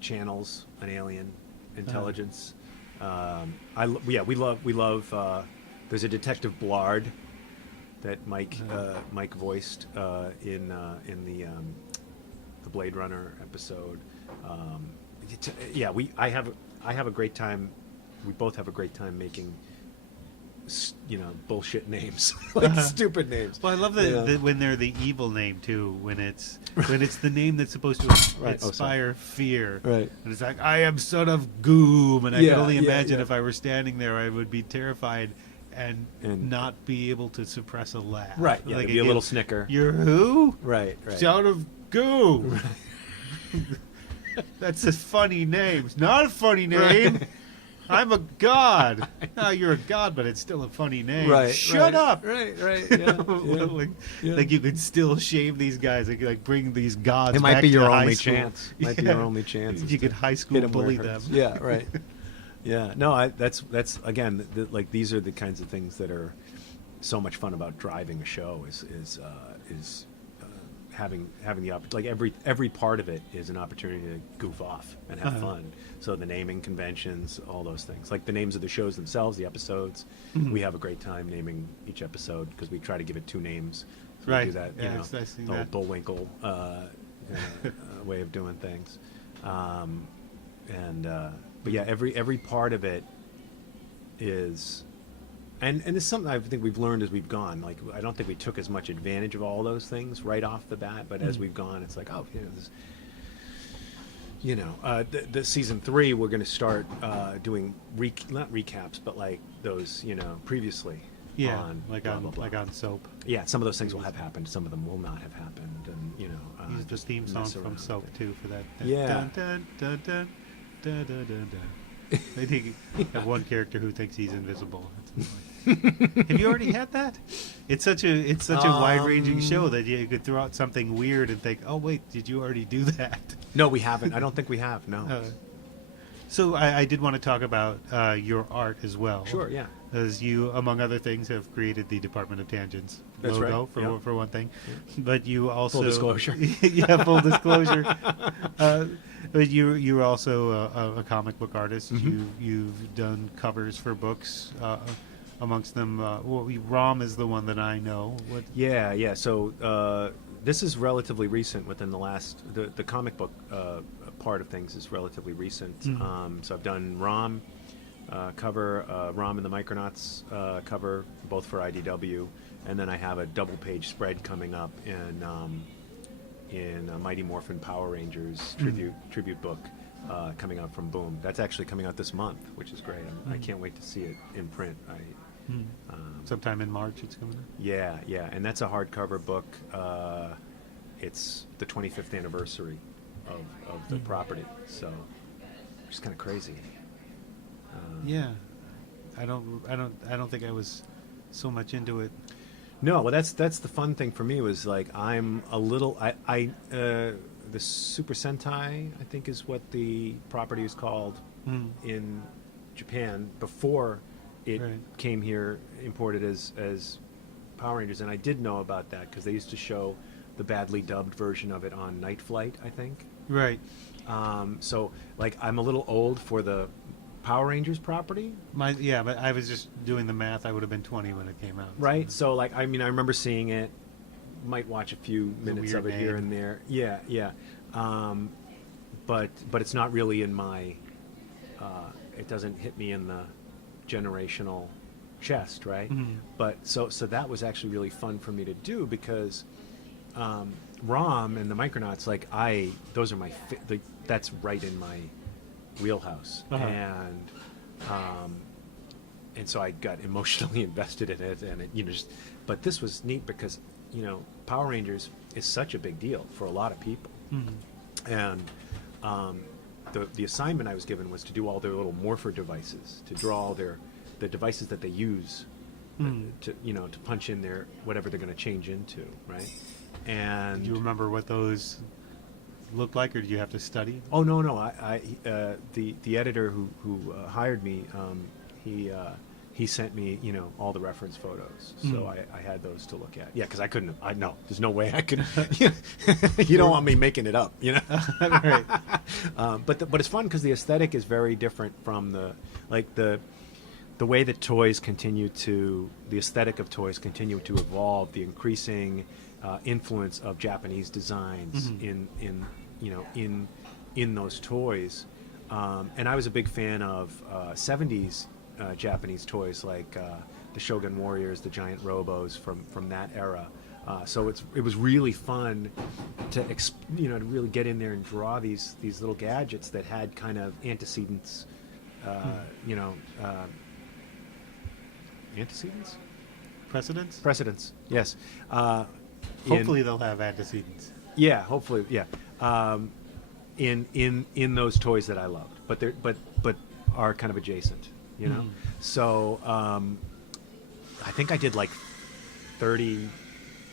channels an alien intelligence. We love. There's a Detective Blard that Mike voiced in the Blade Runner episode. I have a great time. We both have a great time making bullshit names, like stupid names. Well, I love that when they're the evil name too. When it's the name that's supposed to inspire fear. Right. And it's like, I am son of Goom, and I can only imagine if I were standing there, I would be terrified and not be able to suppress a laugh. Right. Yeah. Like be a little snicker. You're who? Right. Son of Goom. That's a funny name. It's not a funny name. Right. I'm a god. No, you're a god, but it's still a funny name. Right. Shut up. Right. Yeah. Like you could still shave these guys. Like bring these gods. It might back be your to high only school. chance. Might be your only chance. You could high school bully them. Yeah. Right. Yeah. No. That's again. These are the kinds of things that are so much fun about driving a show. Is having the opportunity. Like every part of it is an opportunity to goof off and have fun. So the naming conventions, all those things, like the names of the shows themselves, the episodes, we have a great time naming each episode because we try to give it 2 names. So Right. We do that, Nice seeing the that. old Bullwinkle way of doing things. But yeah, every part of it is, and it's something I think we've learned as we've gone. Like I don't think we took as much advantage of all those things right off the bat, but as we've gone, it's like, oh, the season 3 we're going to start doing not recaps, but like those previously Yeah, on like blah, on blah, blah. like on Soap. Yeah, some of those things will have happened. Some of them will not have happened, and Use the just theme song mess from around Soap with it. too for that. Yeah. Dun, dun, dun, dun, dun, dun, dun, dun. I think you have one character who thinks he's invisible. Have you already had that? It's such a wide-ranging show that you could throw out something weird and think, oh wait, did you already do that? No, we haven't. I don't think we have. No. So I did want to talk about your art as well. Sure. Yeah. As you, among other things, have created the Department of Tangents That's logo right. for one thing. Yeah. But you also Full disclosure. yeah, full disclosure. But you're also a comic book artist. Mm-hmm. You've done covers for books. Amongst them, ROM is the one that I know. What? Yeah. So this is relatively recent. Within the last, the comic book part of things is relatively recent. Mm-hmm. So I've done ROM cover, ROM and the Micronauts cover, both for IDW, and then I have a double-page spread coming up in Mighty Morphin Power Rangers tribute book coming out from Boom. That's actually coming out this month, which is great. I can't wait to see it in print. Sometime in March it's coming out. Yeah, and that's a hardcover book. It's the 25th anniversary of the property, so it's kind of crazy. Yeah, I don't think I was so much into it. No, well, that's the fun thing for me was like I'm a little the Super Sentai, I think is what the property is called in Japan before it came here imported as Power Rangers, and I did know about that because they used to show the badly dubbed version of it on Night Flight, I think. Right. So like I'm a little old for the Power Rangers property. But I was just doing the math. I would have been 20 when it came out. Right. So like I remember seeing it. Might watch a few minutes of it here and there. Yeah. But it's not really in my. It doesn't hit me in the generational chest, right? Mm-hmm. But so that was actually really fun for me to do because ROM and the Micronauts, like those are my that's right in my wheelhouse, and so I got emotionally invested in it, and it, but this was neat because Power Rangers is such a big deal for a lot of people, and the assignment I was given was to do all their little morpher devices, to draw all the devices that they use to punch in their whatever they're going to change into, right? And do you remember what those looked like, or did you have to study? Oh no! The editor who hired me, he sent me all the reference photos, so I had those to look at. Yeah, because I couldn't. There's no way I could. You don't want me making it up, Right. But it's fun because the aesthetic is very different from the way that the aesthetic of toys continue to evolve. The increasing influence of Japanese designs in those toys, and I was a big fan of 70s Japanese toys like the Shogun Warriors, the giant robos from that era. So it was really fun to to really get in there and draw these little gadgets that had kind of antecedents, antecedents? Precedents, yes. Hopefully they'll have antecedents. Yeah, hopefully, yeah. In those toys that I loved, but are kind of adjacent, So I think I did like 30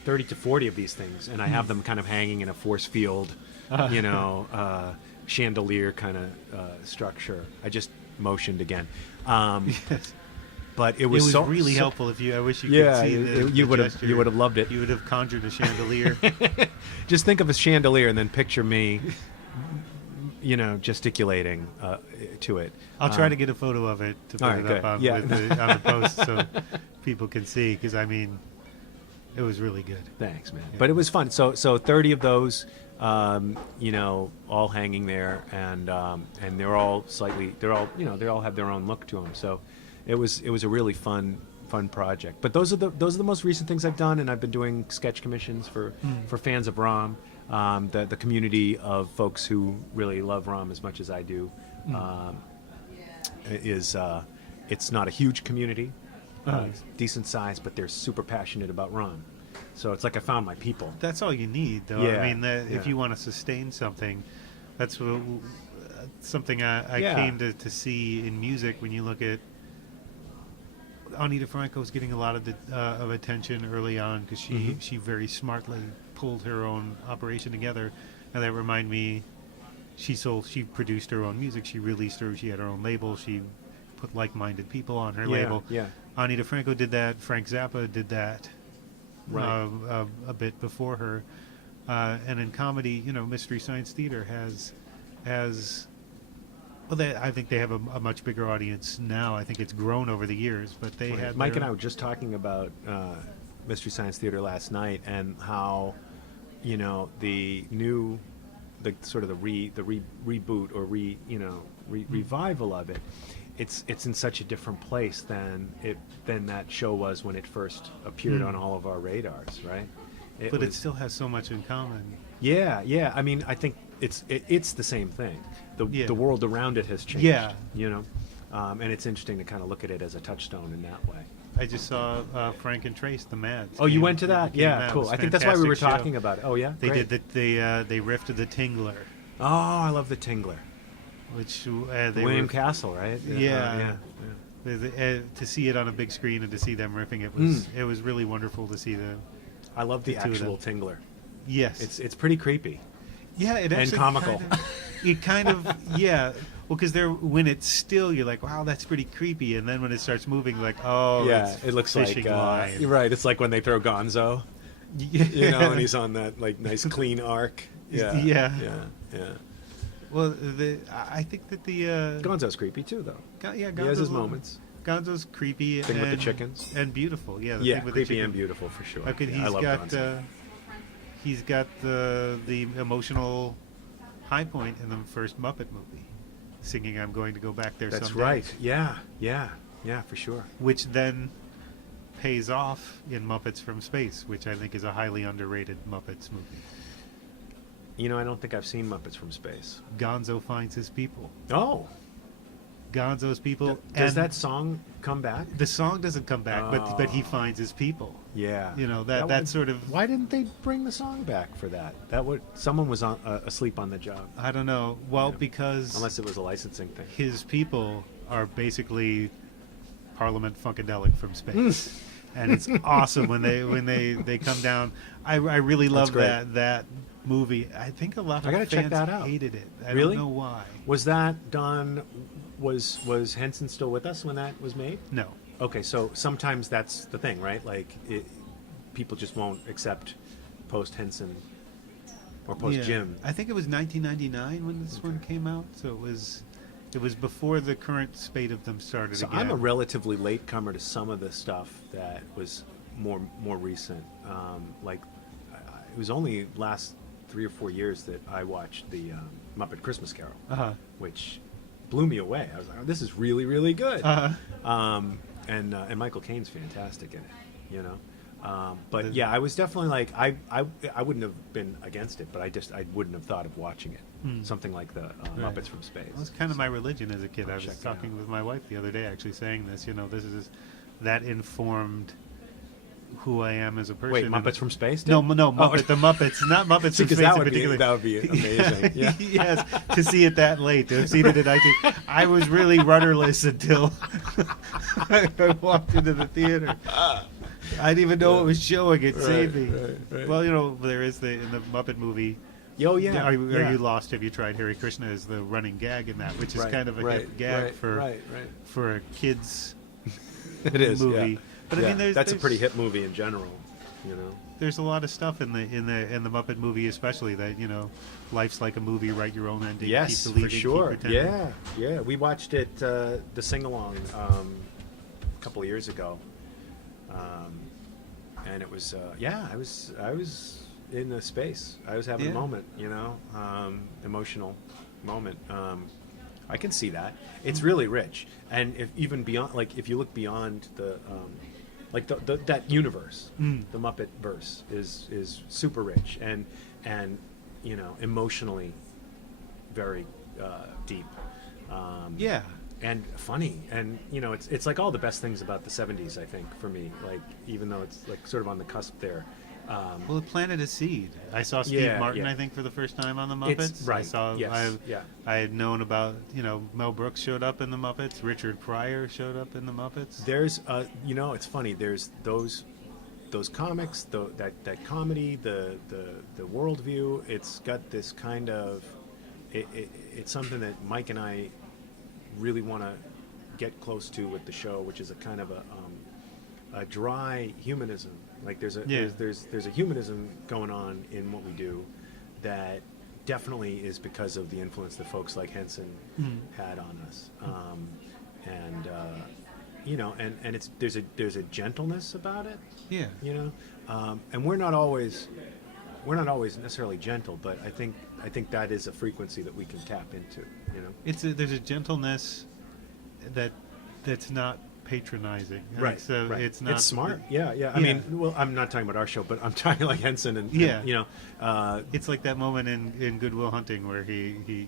to 40 of these things, and I have them kind of hanging in a force field, chandelier kind of structure. I just motioned again. Yes. But it was so really so, helpful. I wish you could see the you would gesture. have loved it. You would have conjured a chandelier. Just think of a chandelier and then picture me, gesticulating to it. I'll try to get a photo of it to put it up on the post so people can see, because it was really good. Thanks, man. Yeah. But it was fun. So 30 of those, all hanging there, and they're all they all have their own look to them. So it was a really fun project. But those are the most recent things I've done, and I've been doing sketch commissions for fans of ROM, the community of folks who really love ROM as much as I do. It's not a huge community, decent size, but they're super passionate about Ron. So it's like I found my people. That's all you need, though. Yeah, I mean, if you want to sustain something, that's something I came to see in music. When you look at Ani DeFranco's getting a lot of attention early on because she very smartly pulled her own operation together, and that reminded me. She produced her own music. She released she had her own label. She put like-minded people on her label. Yeah. Ani DeFranco did that. Frank Zappa did that. Right. A bit before her, and in comedy, Mystery Science Theater has. Well, I think they have a much bigger audience now. I think it's grown over the years, but they had. Mike and I were just talking about Mystery Science Theater last night, and how, the sort of the reboot or revival of it. It's in such a different place than that show was when it first appeared on all of our radars, right? It still has so much in common. Yeah. I mean, I think it's the same thing. The world around it has changed. Yeah. And it's interesting to kind of look at it as a touchstone in that way. I just saw Frank and Trace, the Mads. Oh, you went to that? Yeah, cool. I think that's why we were talking about it. Oh, yeah? They did they riffed the Tingler. Oh, I love the Tingler. Which William Castle, right? Yeah. To see it on a big screen and to see them riffing it was really wonderful to see them. I love the actual Tingler. Yes, it's pretty creepy. Yeah, it and comical. Yeah. Well, because when it's still, you're like, wow, that's pretty creepy, and then when it starts moving, like, oh, yeah, it looks like you're right. It's like when they throw Gonzo, and he's on that like nice clean arc. Yeah. Well, I think that the Gonzo's creepy too, though. He has his moments. Gonzo's creepy thing with the chickens and beautiful. Yeah, thing with creepy and beautiful for sure. I love Gonzo. He's got the emotional high point in the first Muppet movie, singing "I'm going to go back there." That's someday. right. Yeah, for sure. Which then pays off in Muppets from Space, which I think is a highly underrated Muppets movie. I don't think I've seen Muppets from Space. Gonzo finds his people. Oh. Gonzo's people. Does that song come back? The song doesn't come back, but he finds his people. Yeah. That sort of... Why didn't they bring the song back for that? Someone was asleep on the job. I don't know. Well, because... Unless it was a licensing thing. His people are basically Parliament Funkadelic from space. And it's awesome when they come down. I really love that movie. I think a lot of fans check that out. hated it. I Really? don't know why. Was that done? Was Henson still with us when that was made? No. Okay, so sometimes that's the thing, right? Like people just won't accept post Henson or post Jim. I think it was 1999 when this one came out, so it was before the current spate of them started So again. I'm a relatively late comer to some of the stuff that was more recent. It was only last 3 or 4 years that I watched the Muppet Christmas Carol, which blew me away. I was like, oh, this is really, really good. And Michael Caine's fantastic in it, But yeah, I was definitely like, I wouldn't have been against it, but I wouldn't have thought of watching it. Something like the Muppets from Space. Well, it's kind of my religion as a kid. I was check talking with my wife the other day, actually saying this. This is that informed who I am as a person. Wait, Muppets from Space? No, the Muppets, not Muppets from Space in particular. That would be amazing. Yeah. Yes, to see it that late, to have seen it at 19. I was really rudderless until I walked into the theater. I didn't even know it was showing. It saved me. Right. Well, there is in the Muppet movie. Oh yeah. Are you lost? Have you tried? Harry Krishna is the running gag in that, which is kind of a hit gag for a kids it is, movie. Yeah. But I mean, that's a pretty hit movie in general. There's a lot of stuff in the Muppet movie, especially that life's like a movie. Write your own ending. Yes, keep believing, for sure. keep pretending. Yeah. We watched it the sing along a couple of years ago, and it was I was in a space. I was having a moment, emotional moment. I can see that. It's really rich, and if you look beyond the that universe, the Muppet verse is super rich and emotionally very deep. and funny, and it's like all the best things about the 70s, I think, for me. Like, even though it's like sort of on the cusp there. Well, it planted a seed. I saw Steve Martin, I think, for the first time on the Muppets. Right. I saw. I had known about, Mel Brooks showed up in the Muppets. Richard Pryor showed up in the Muppets. There's, it's funny. There's those comics, that comedy, the worldview. It's got this kind of. It's something that Mike and I really want to get close to with the show, which is a kind of a dry humanism. Like there's a humanism going on in what we do that definitely is because of the influence that folks like Henson had on us, and it's there's a gentleness about it, and we're not always necessarily gentle, but I think that is a frequency that we can tap into. There's a gentleness that's not patronizing, right? So right. It's not. It's smart. Yeah. I mean, well, I'm not talking about our show, but I'm talking like Henson and it's like that moment in Good Will Hunting where he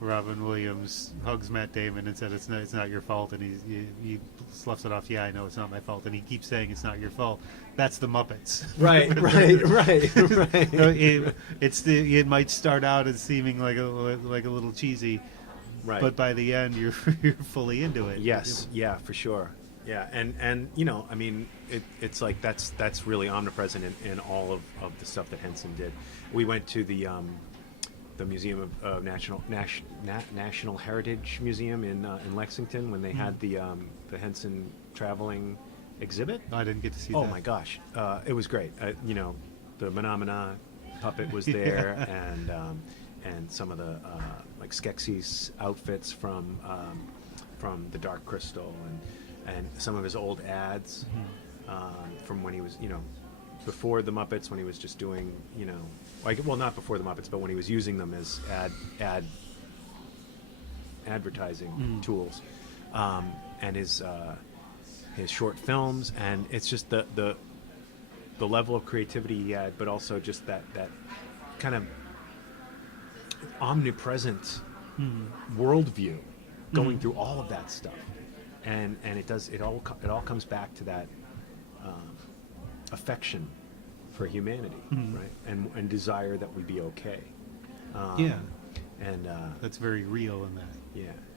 Robin Williams hugs Matt Damon and said it's not your fault, and he sloughs it off. Yeah, I know it's not my fault, and he keeps saying it's not your fault. That's the Muppets. Right. It might start out as seeming like a little cheesy. Right. But by the end, you're fully into it. Yes, yeah, for sure. Yeah, and I mean, it's like that's really omnipresent in all of the stuff that Henson did. We went to the Museum of National Heritage Museum in Lexington when they had the Henson traveling exhibit. I didn't get to see that. Oh my gosh, it was great. The Phenomena puppet was there, and some of the like Skeksis outfits from the Dark Crystal, and some of his old ads from when he was before the Muppets, when he was just doing not before the Muppets, but when he was using them as advertising tools, and his short films, and it's just the level of creativity he had, but also just that kind of omnipresent worldview going through all of that stuff, and it all comes back to that affection for humanity, right, and desire that we be okay. And that's very real in that.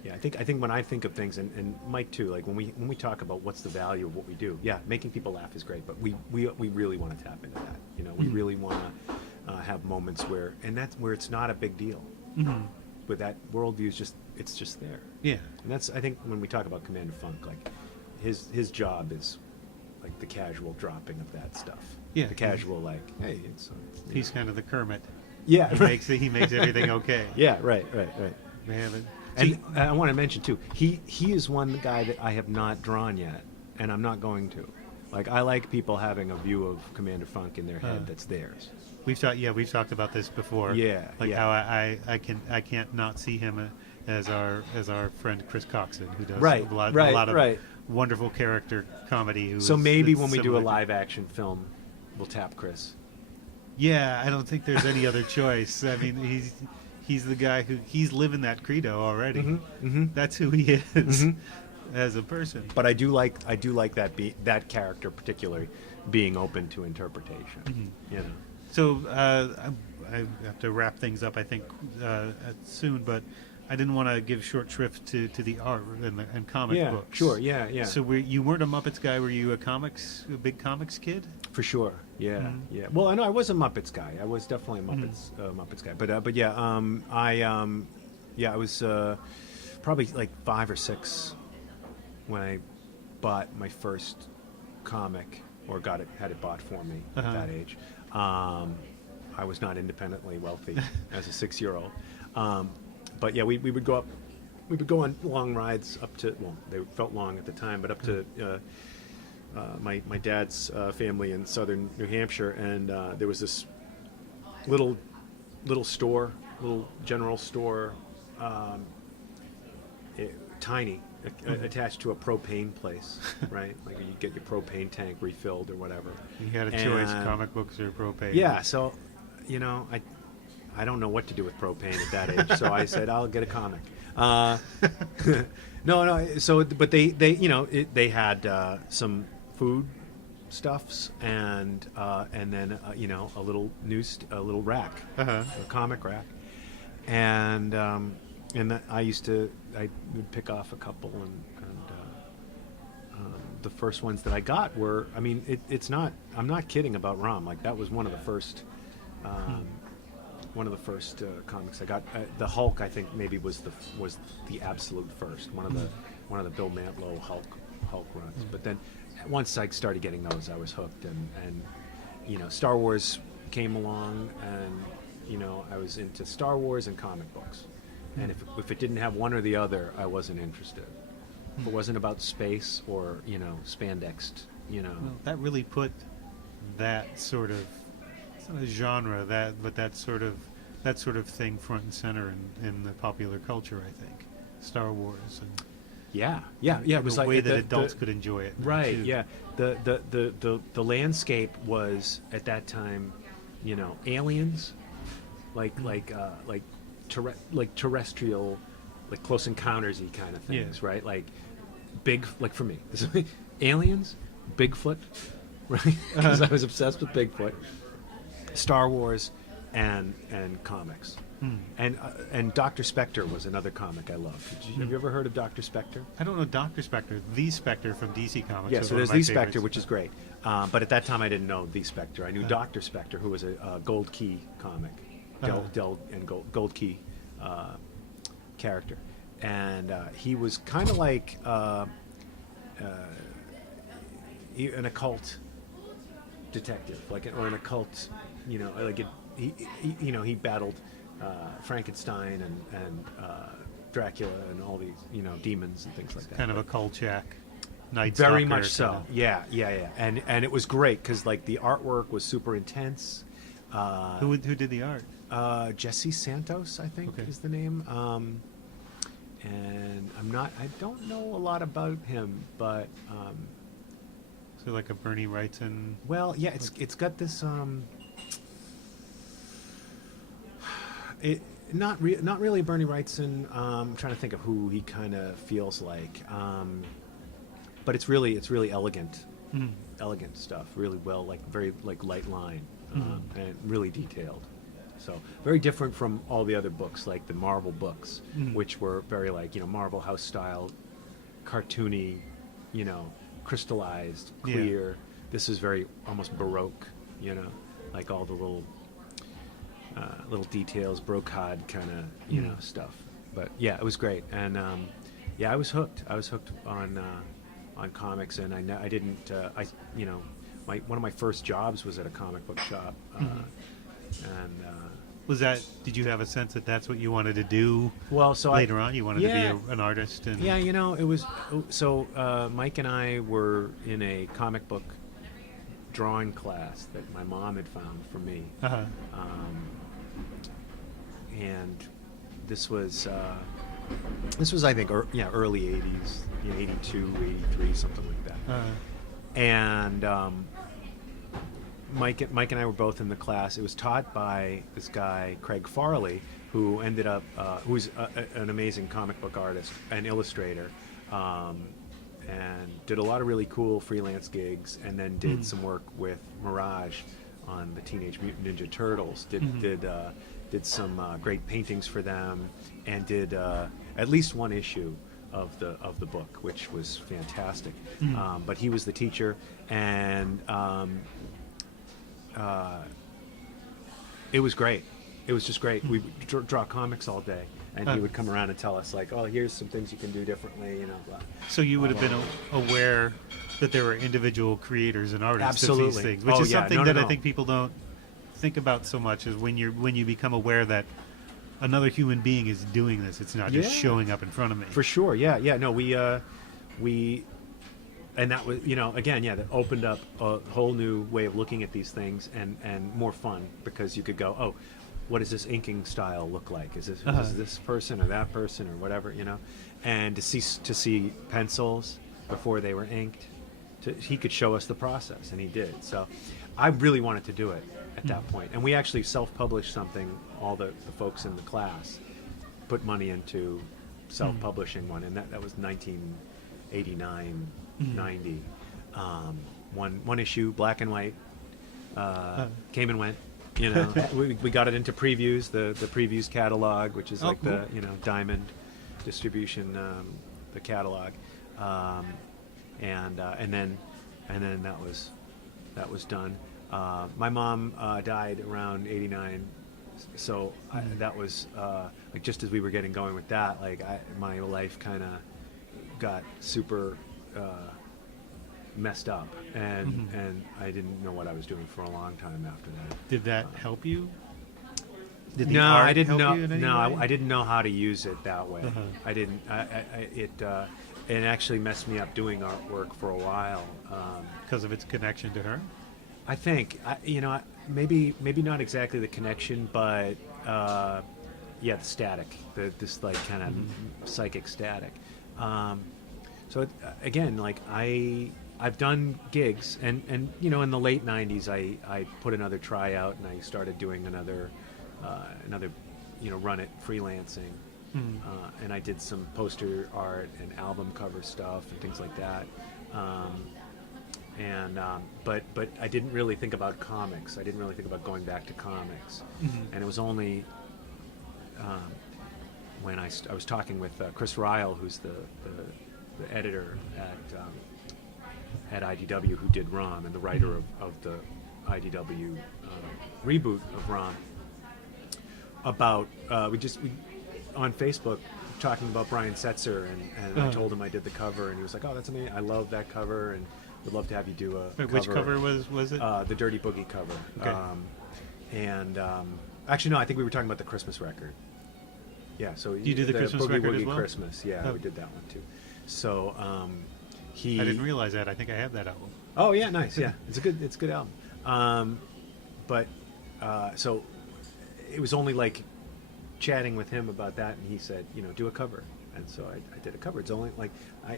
Yeah. I think when I think of things, and Mike too, like when we talk about what's the value of what we do, making people laugh is great, but we really want to tap into that. We really want to have moments where it's not a big deal. But that worldview is just there. Yeah. And that's, I think, when we talk about Commander Funk, like his job is like the casual dropping of that stuff. Yeah. The casual, like, hey, he's kind of the Kermit. Yeah. He makes everything okay. Yeah. Right. Man, and I want to mention too, he is one guy that I have not drawn yet, and I'm not going to. Like, I like people having a view of Commander Funk in their head that's theirs. We've talked about this before. Yeah. How I can't not see him as our friend Chris Coxon, who does a lot of wonderful character comedy. So maybe when we do a live action film, we'll tap Chris. Yeah, I don't think there's any other choice. I mean, he's the guy he's living that credo already. That's who he is as a person. But I do like that character particularly being open to interpretation. So I have to wrap things up, I think, soon, but I didn't want to give short shrift to the art and comic books. Sure, yeah. So you weren't a Muppets guy, were you a big comics kid? For sure, yeah. Well, I know I was a Muppets guy. I was definitely a Muppets guy. But yeah, I was probably like 5 or 6 when I bought my first comic, or had it bought for me at that age. I was not independently wealthy as a 6-year-old. But yeah, we would go on long rides up to, well, they felt long at the time, but up to my dad's family in southern New Hampshire, and there was this little store, little general store, tiny, attached to a propane place, right? Like you get your propane tank refilled or whatever. You had a choice, comic books or propane. Yeah, so I don't know what to do with propane at that age, so I said I'll get a comic. No. So, but they they had some food stuffs and then a little a little rack, a comic rack, and I would pick off a couple and the first ones that I got were, I mean, I'm not kidding about ROM. Like that was one of the first comics I got. The Hulk, I think, maybe was the absolute first. One of the Bill Mantlo Hulk runs. But then once I started getting those, I was hooked. And Star Wars came along, and I was into Star Wars and comic books. And if it didn't have one or the other, I wasn't interested. If it wasn't about space or spandexed, Well, that really put that sort of, it's not a genre, that sort of thing front and center in the popular culture. I think Star Wars and it was the like way that adults could enjoy it. Right. Too. Yeah. The landscape was at that time, aliens, like terrestrial, like Close Encounters-y kind of things, right? Like big, like for me, aliens, Bigfoot, right? Because I was obsessed with Bigfoot, Star Wars, and comics. And Dr. Spectre was another comic I loved. Have you ever heard of Dr. Spectre? I don't know Dr. Spectre. The Spectre from DC Comics. Yeah, was so one there's of my the Spectre, favorites. which is great. But at that time, I didn't know the Spectre. I knew Dr. Spectre, who was a Gold Key comic, Gold Key character. And he was kind of like an occult detective, or an occult, he battled Frankenstein and Dracula and all these, demons and things like that. Kind of a Kolchak, Night Very Stalker much so. kinda. Yeah. And it was great because like the artwork was super intense. Who did the art? Jesse Santos, I think, is the name. And I don't know a lot about him, but So like a Bernie Wrightson. well, yeah, it's got this not really Bernie Wrightson. I'm trying to think of who he kind of feels like, but it's really elegant, elegant stuff. Really well, like very like light line, and really detailed. So very different from all the other books, like the Marvel books, which were very like Marvel House style, cartoony, crystallized, clear. Yeah. This is very almost Baroque, like all the little details, brocade kind of stuff. But yeah, it was great, and I was hooked. I was hooked on comics, and I didn't. One of my first jobs was at a comic book shop, and. Did you have a sense that that's what you wanted to do? Well, so later on, you wanted to be an artist, and it was. So Mike and I were in a comic book drawing class that my mom had found for me, and this was I think early '80s, 82, 83, something like that, and. Mike and I were both in the class. It was taught by this guy, Craig Farley, who ended up, who's an amazing comic book artist and illustrator, and did a lot of really cool freelance gigs, and then did some work with Mirage on the Teenage Mutant Ninja Turtles. Did some great paintings for them, and did at least one issue of the book, which was fantastic. But he was the teacher, and it was great. It was just great. We would draw comics all day, and he would come around and tell us, like, "Oh, here's some things you can do differently," Blah. So you would have been aware that there were individual creators and artists of Absolutely. these things, which is something No. I think people don't think about so much. Is when you become aware that another human being is doing this. It's not just showing up in front of me. For sure. Yeah. No, we. And that was, again, that opened up a whole new way of looking at these things, and more fun, because you could go, oh, what does this inking style look like? Is this person or that person or whatever, And to see pencils before they were inked, he could show us the process, and he did. So I really wanted to do it at that point. And we actually self-published something, all the folks in the class put money into self-publishing one, and that was 1989, 90. One issue, black and white, came and went. You know, we got it into previews, the previews catalog, which is like cool. the Diamond distribution, the catalog, and then that was done. My mom died around '89, so that was like just as we were getting going with that. Like my life kind of got super messed up, and I didn't know what I was doing for a long time after that. Did that help you? Did the No, art I didn't help know. you in any No, way? I didn't know how to use it that way. I didn't. It actually messed me up doing artwork for a while. Because of its connection to her? I think maybe not exactly the connection, but the static, this like kind of psychic static. So again, like I've done gigs, and in the late '90s, I put another tryout, and I started doing another run it freelancing, and I did some poster art and album cover stuff and things like that. But I didn't really think about comics. I didn't really think about going back to comics, and it was only when I was talking with Chris Ryle, who's the editor at IDW, who did ROM, and the writer of the IDW reboot of ROM, about we on Facebook talking about Brian Setzer, and I told him I did the cover, and he was like, "Oh, that's amazing! I love that cover, and would love to have you do a Wait, cover." which cover was it? The Dirty Boogie cover. Okay. Actually, no, I think we were talking about the Christmas record. Yeah, so you did the Christmas Boogie record Woogie as well? Christmas. Yeah, we did that one too. So he. I didn't realize that. I think I have that album. Oh yeah, nice. Yeah, it's a good album. So it was only like chatting with him about that, and he said, do a cover, and so I did a cover. It's only like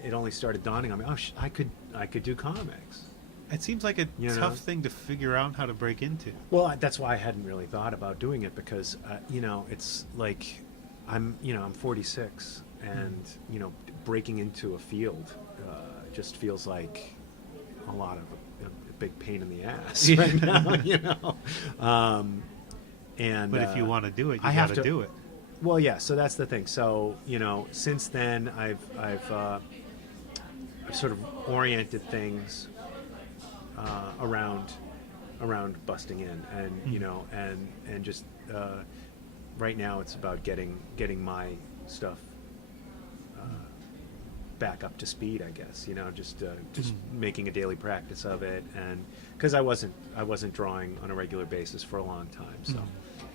it only started dawning on me. Oh, I could do comics. It seems like a tough thing to figure out how to break into. Well, that's why I hadn't really thought about doing it, because it's like I'm 46, and breaking into a field just feels like a lot of a big pain in the ass right now. But if you want to do it, you have got to do it. Well, yeah. So that's the thing. So since then, I've sort of oriented things around busting in, and and just right now it's about getting my stuff back up to speed, I guess. Just making a daily practice of it, and because I wasn't drawing on a regular basis for a long time,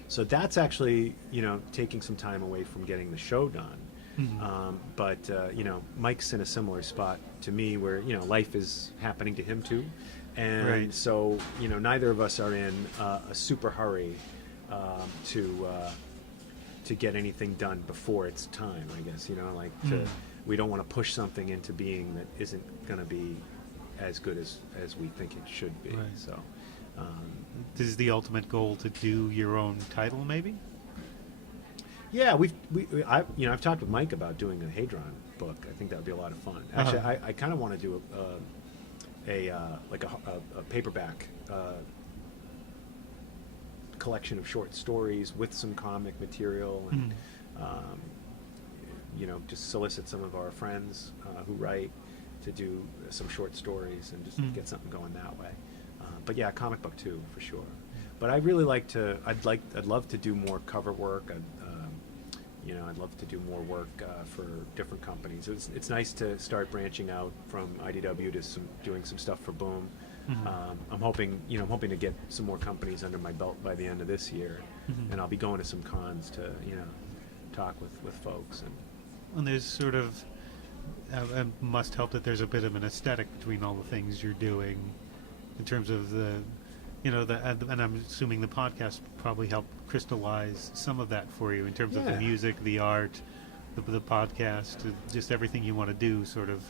so that's actually taking some time away from getting the show done. But Mike's in a similar spot to me, where life is happening to him too, and so neither of us are in a super hurry to get anything done before it's time, I guess. We don't want to push something into being that isn't going to be as good as we think it should be. Right. So This is the ultimate goal, to do your own title, maybe? yeah, I've talked with Mike about doing a Hadron book. I think that would be a lot of fun. Actually, I kind of want to do a paperback collection of short stories with some comic material, and just solicit some of our friends who write to do some short stories, and just get something going that way. But yeah, comic book too, for sure. But I really I'd love to do more cover work. I'd love to do more work for different companies. It's nice to start branching out from IDW to doing some stuff for Boom. I'm hoping to get some more companies under my belt by the end of this year, and I'll be going to some cons to talk with folks. And there's sort of it must help that there's a bit of an aesthetic between all the things you're doing, in terms of and I'm assuming the podcast probably helped crystallize some of that for you, in terms of the music, the art, the podcast, just everything you want to do, sort of.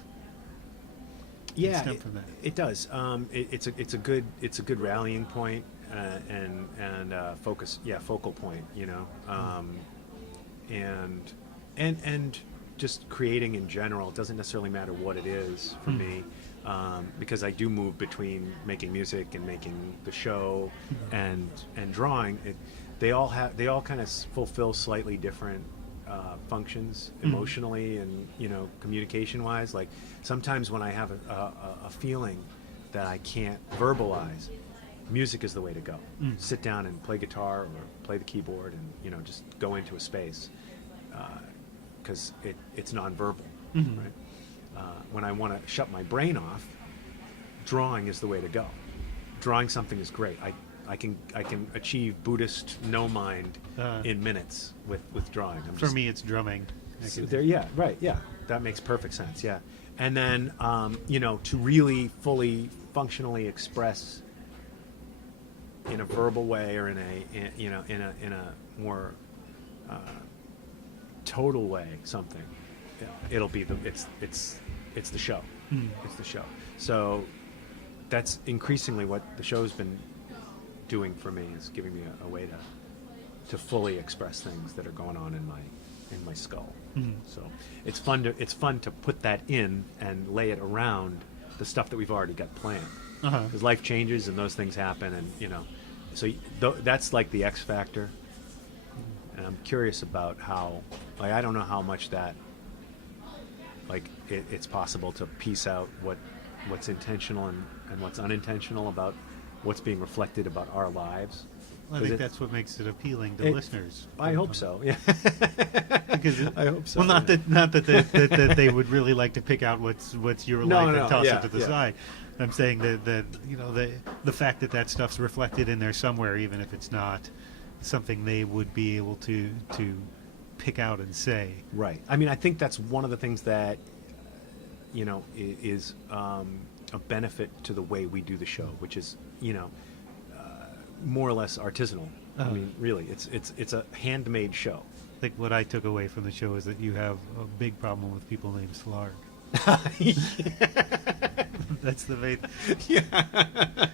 Yeah, stem from that. it does. It's a good rallying point and focus. Yeah, focal point. You know, and just creating in general. It doesn't necessarily matter what it is for me, because I do move between making music and making the show and drawing. They all kind of fulfill slightly different functions emotionally and communication wise. Like sometimes when I have a feeling that I can't verbalize, music is the way to go. Sit down and play guitar or play the keyboard and just go into a space, because it's nonverbal, right? When I want to shut my brain off, drawing is the way to go. Drawing something is great. I can achieve Buddhist no mind in minutes with drawing. For me, it's drumming. That makes perfect sense. Yeah, and then to really fully functionally express in a verbal way or in a more total way something, it'll be it's the show. It's the show. So that's increasingly what the show's been doing for me, is giving me a way to fully express things that are going on in my skull. So it's fun to put that in and lay it around the stuff that we've already got planned, because life changes and those things happen, and so that's like the X factor. And I'm curious about how, like, I don't know how much that, like, it's possible to piece out what's intentional and what's unintentional about what's being reflected about our lives. Well, I think that's what makes it appealing to listeners. I hope so. Yeah. I hope so. Well, not that they would really like to pick out what's your life and toss it to the side. I'm saying that the fact that stuff's reflected in there somewhere, even if it's not something they would be able to pick out and say. Right. I mean, I think that's one of the things that is a benefit to the way we do the show, which is more or less artisanal. I mean, really, it's a handmade show. I think what I took away from the show is that you have a big problem with people named Slarg. That's the main. Yeah.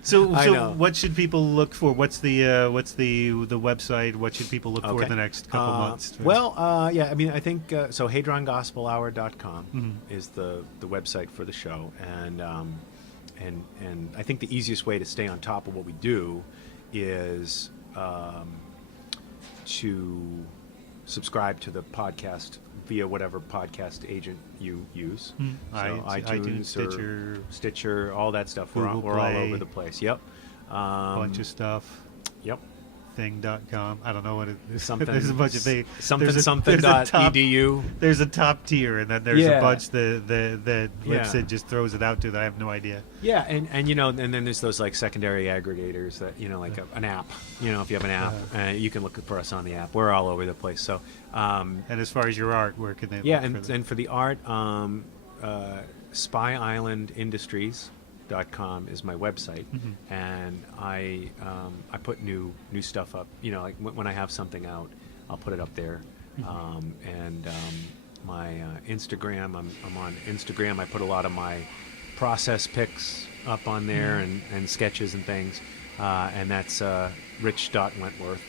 So what should people look for? What's the website? What should people look for in the next couple months? I mean, I think so. HadronGospelHour.com is the website for the show, and I think the easiest way to stay on top of what we do is to subscribe to the podcast via whatever podcast agent you use. So iTunes, Stitcher, all that stuff. We're all over the place. Yep. Bunch of stuff. Yep. Thing.com. I don't know what it is. There's a bunch of things. Something.edu. There's a top tier, and then there's a bunch that Lipsid just throws it out to that I have no idea. Yeah, and then there's those like secondary aggregators that an app. If you have an app, you can look for us on the app. We're all over the place. So. And as far as your art, where can they? Yeah, and for the art, Spy Island Industries.com is my website, and I put new stuff up. Like when I have something out, I'll put it up there. My Instagram, I'm on Instagram. I put a lot of my process pics up on there and sketches and things, and that's Rich.Wentworth.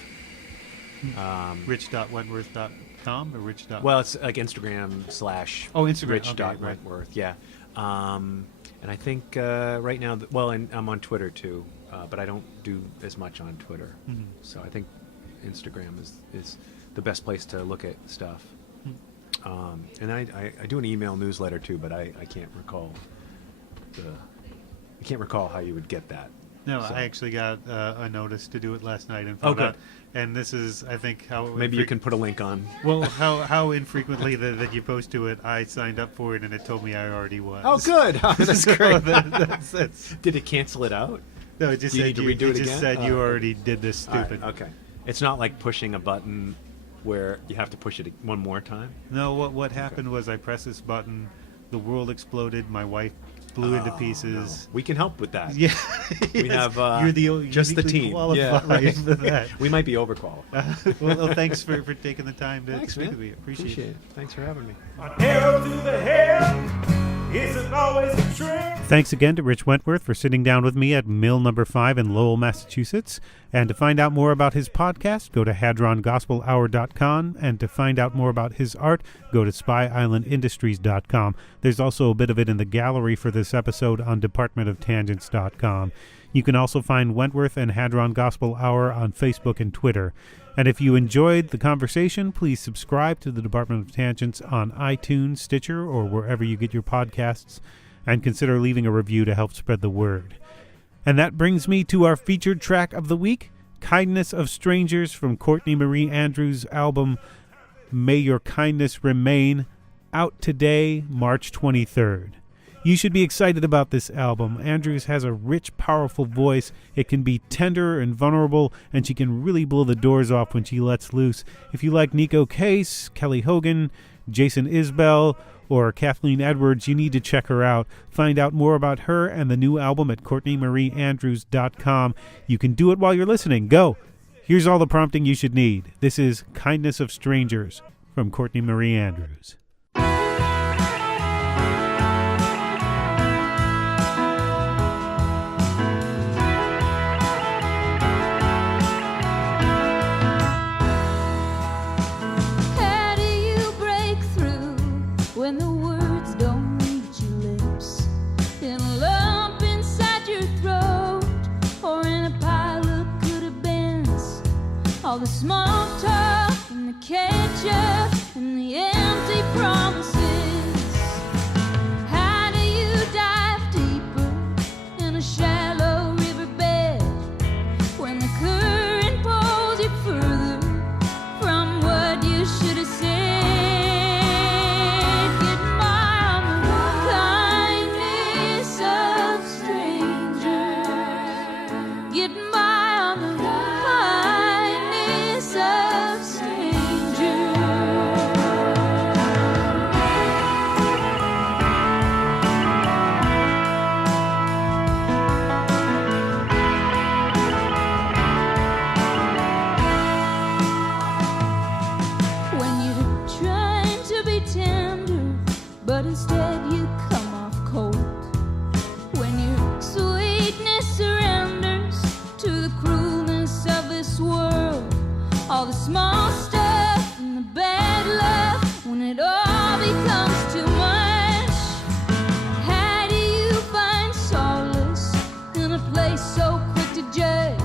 Rich.Wentworth.com or Rich. Well, it's like Instagram / Rich.Wentworth. Okay, yeah. And I think right now, and I'm on Twitter too, but I don't do as much on Twitter. So I think Instagram is the best place to look at stuff. And I do an email newsletter too, but I can't recall how you would get that. No, so. I actually got a notice to do it last night and found out. And this is, I think, how... Maybe you can put a link on. Well, how infrequently that you post to it, I signed up for it, and it told me I already was. Oh, good. That's great. That's Did it cancel it out? No, it just said you already did this stupid. Right, okay. It's not like pushing a button where you have to push it one more time? No, what happened was I pressed this button, the world exploded, my wife blew into pieces. No. We can help with that. Yeah. We have you're just the team. Yeah, right. For that. We might be overqualified. Well, thanks for taking the time to speak with me. Appreciate it. Thanks for having me. An arrow to the head isn't always a trick. Thanks again to Rich Wentworth for sitting down with me at Mill Number 5 in Lowell, Massachusetts. And to find out more about his podcast, go to hadrongospelhour.com. And to find out more about his art, go to spyislandindustries.com. There's also a bit of it in the gallery for this episode on departmentoftangents.com. You can also find Wentworth and Hadron Gospel Hour on Facebook and Twitter. And if you enjoyed the conversation, please subscribe to the Department of Tangents on iTunes, Stitcher, or wherever you get your podcasts, and consider leaving a review to help spread the word. And that brings me to our featured track of the week, Kindness of Strangers from Courtney Marie Andrews' album May Your Kindness Remain, out today, March 23rd. You should be excited about this album. Andrews has a rich, powerful voice. It can be tender and vulnerable, and she can really blow the doors off when she lets loose. If you like Nico Case, Kelly Hogan, Jason Isbell, or Kathleen Edwards, you need to check her out. Find out more about her and the new album at CourtneyMarieAndrews.com. You can do it while you're listening. Go! Here's all the prompting you should need. This is Kindness of Strangers from Courtney Marie Andrews. When the words don't reach your lips, in a lump inside your throat, or in a pile of could-have-beens, all the small talk and the ketchup and the empty promises. How do you dive deeper in a shallow riverbed when the current pulls you further from what you should have said? But instead you come off cold. When your sweetness surrenders to the cruelness of this world, all the small stuff and the bad love, when it all becomes too much, how do you find solace in a place so quick to judge?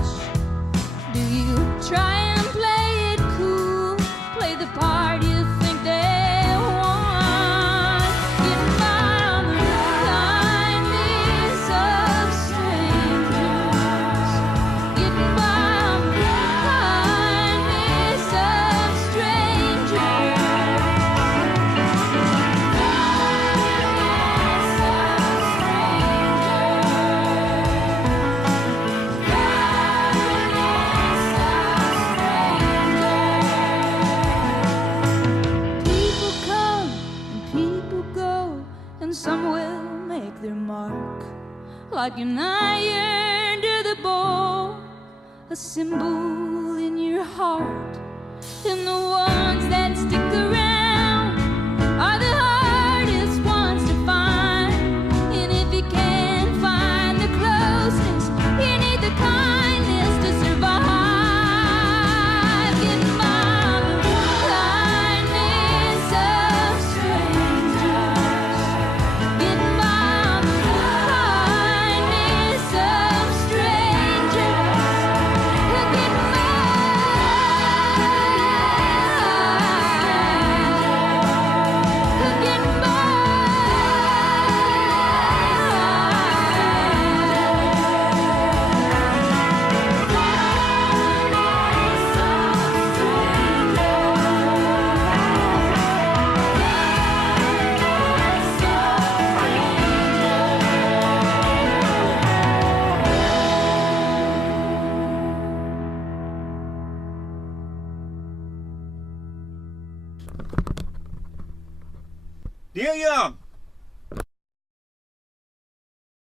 Do you try and play it cool, play the part you think they like an iron to the bone, a symbol in your heart. And the ones that stick around are the hardest ones to find. And if you can't find the closeness, you need the kindness to survive. Get by the kindness of strangers. Get by the kindness of strangers. Get by. Neil Young.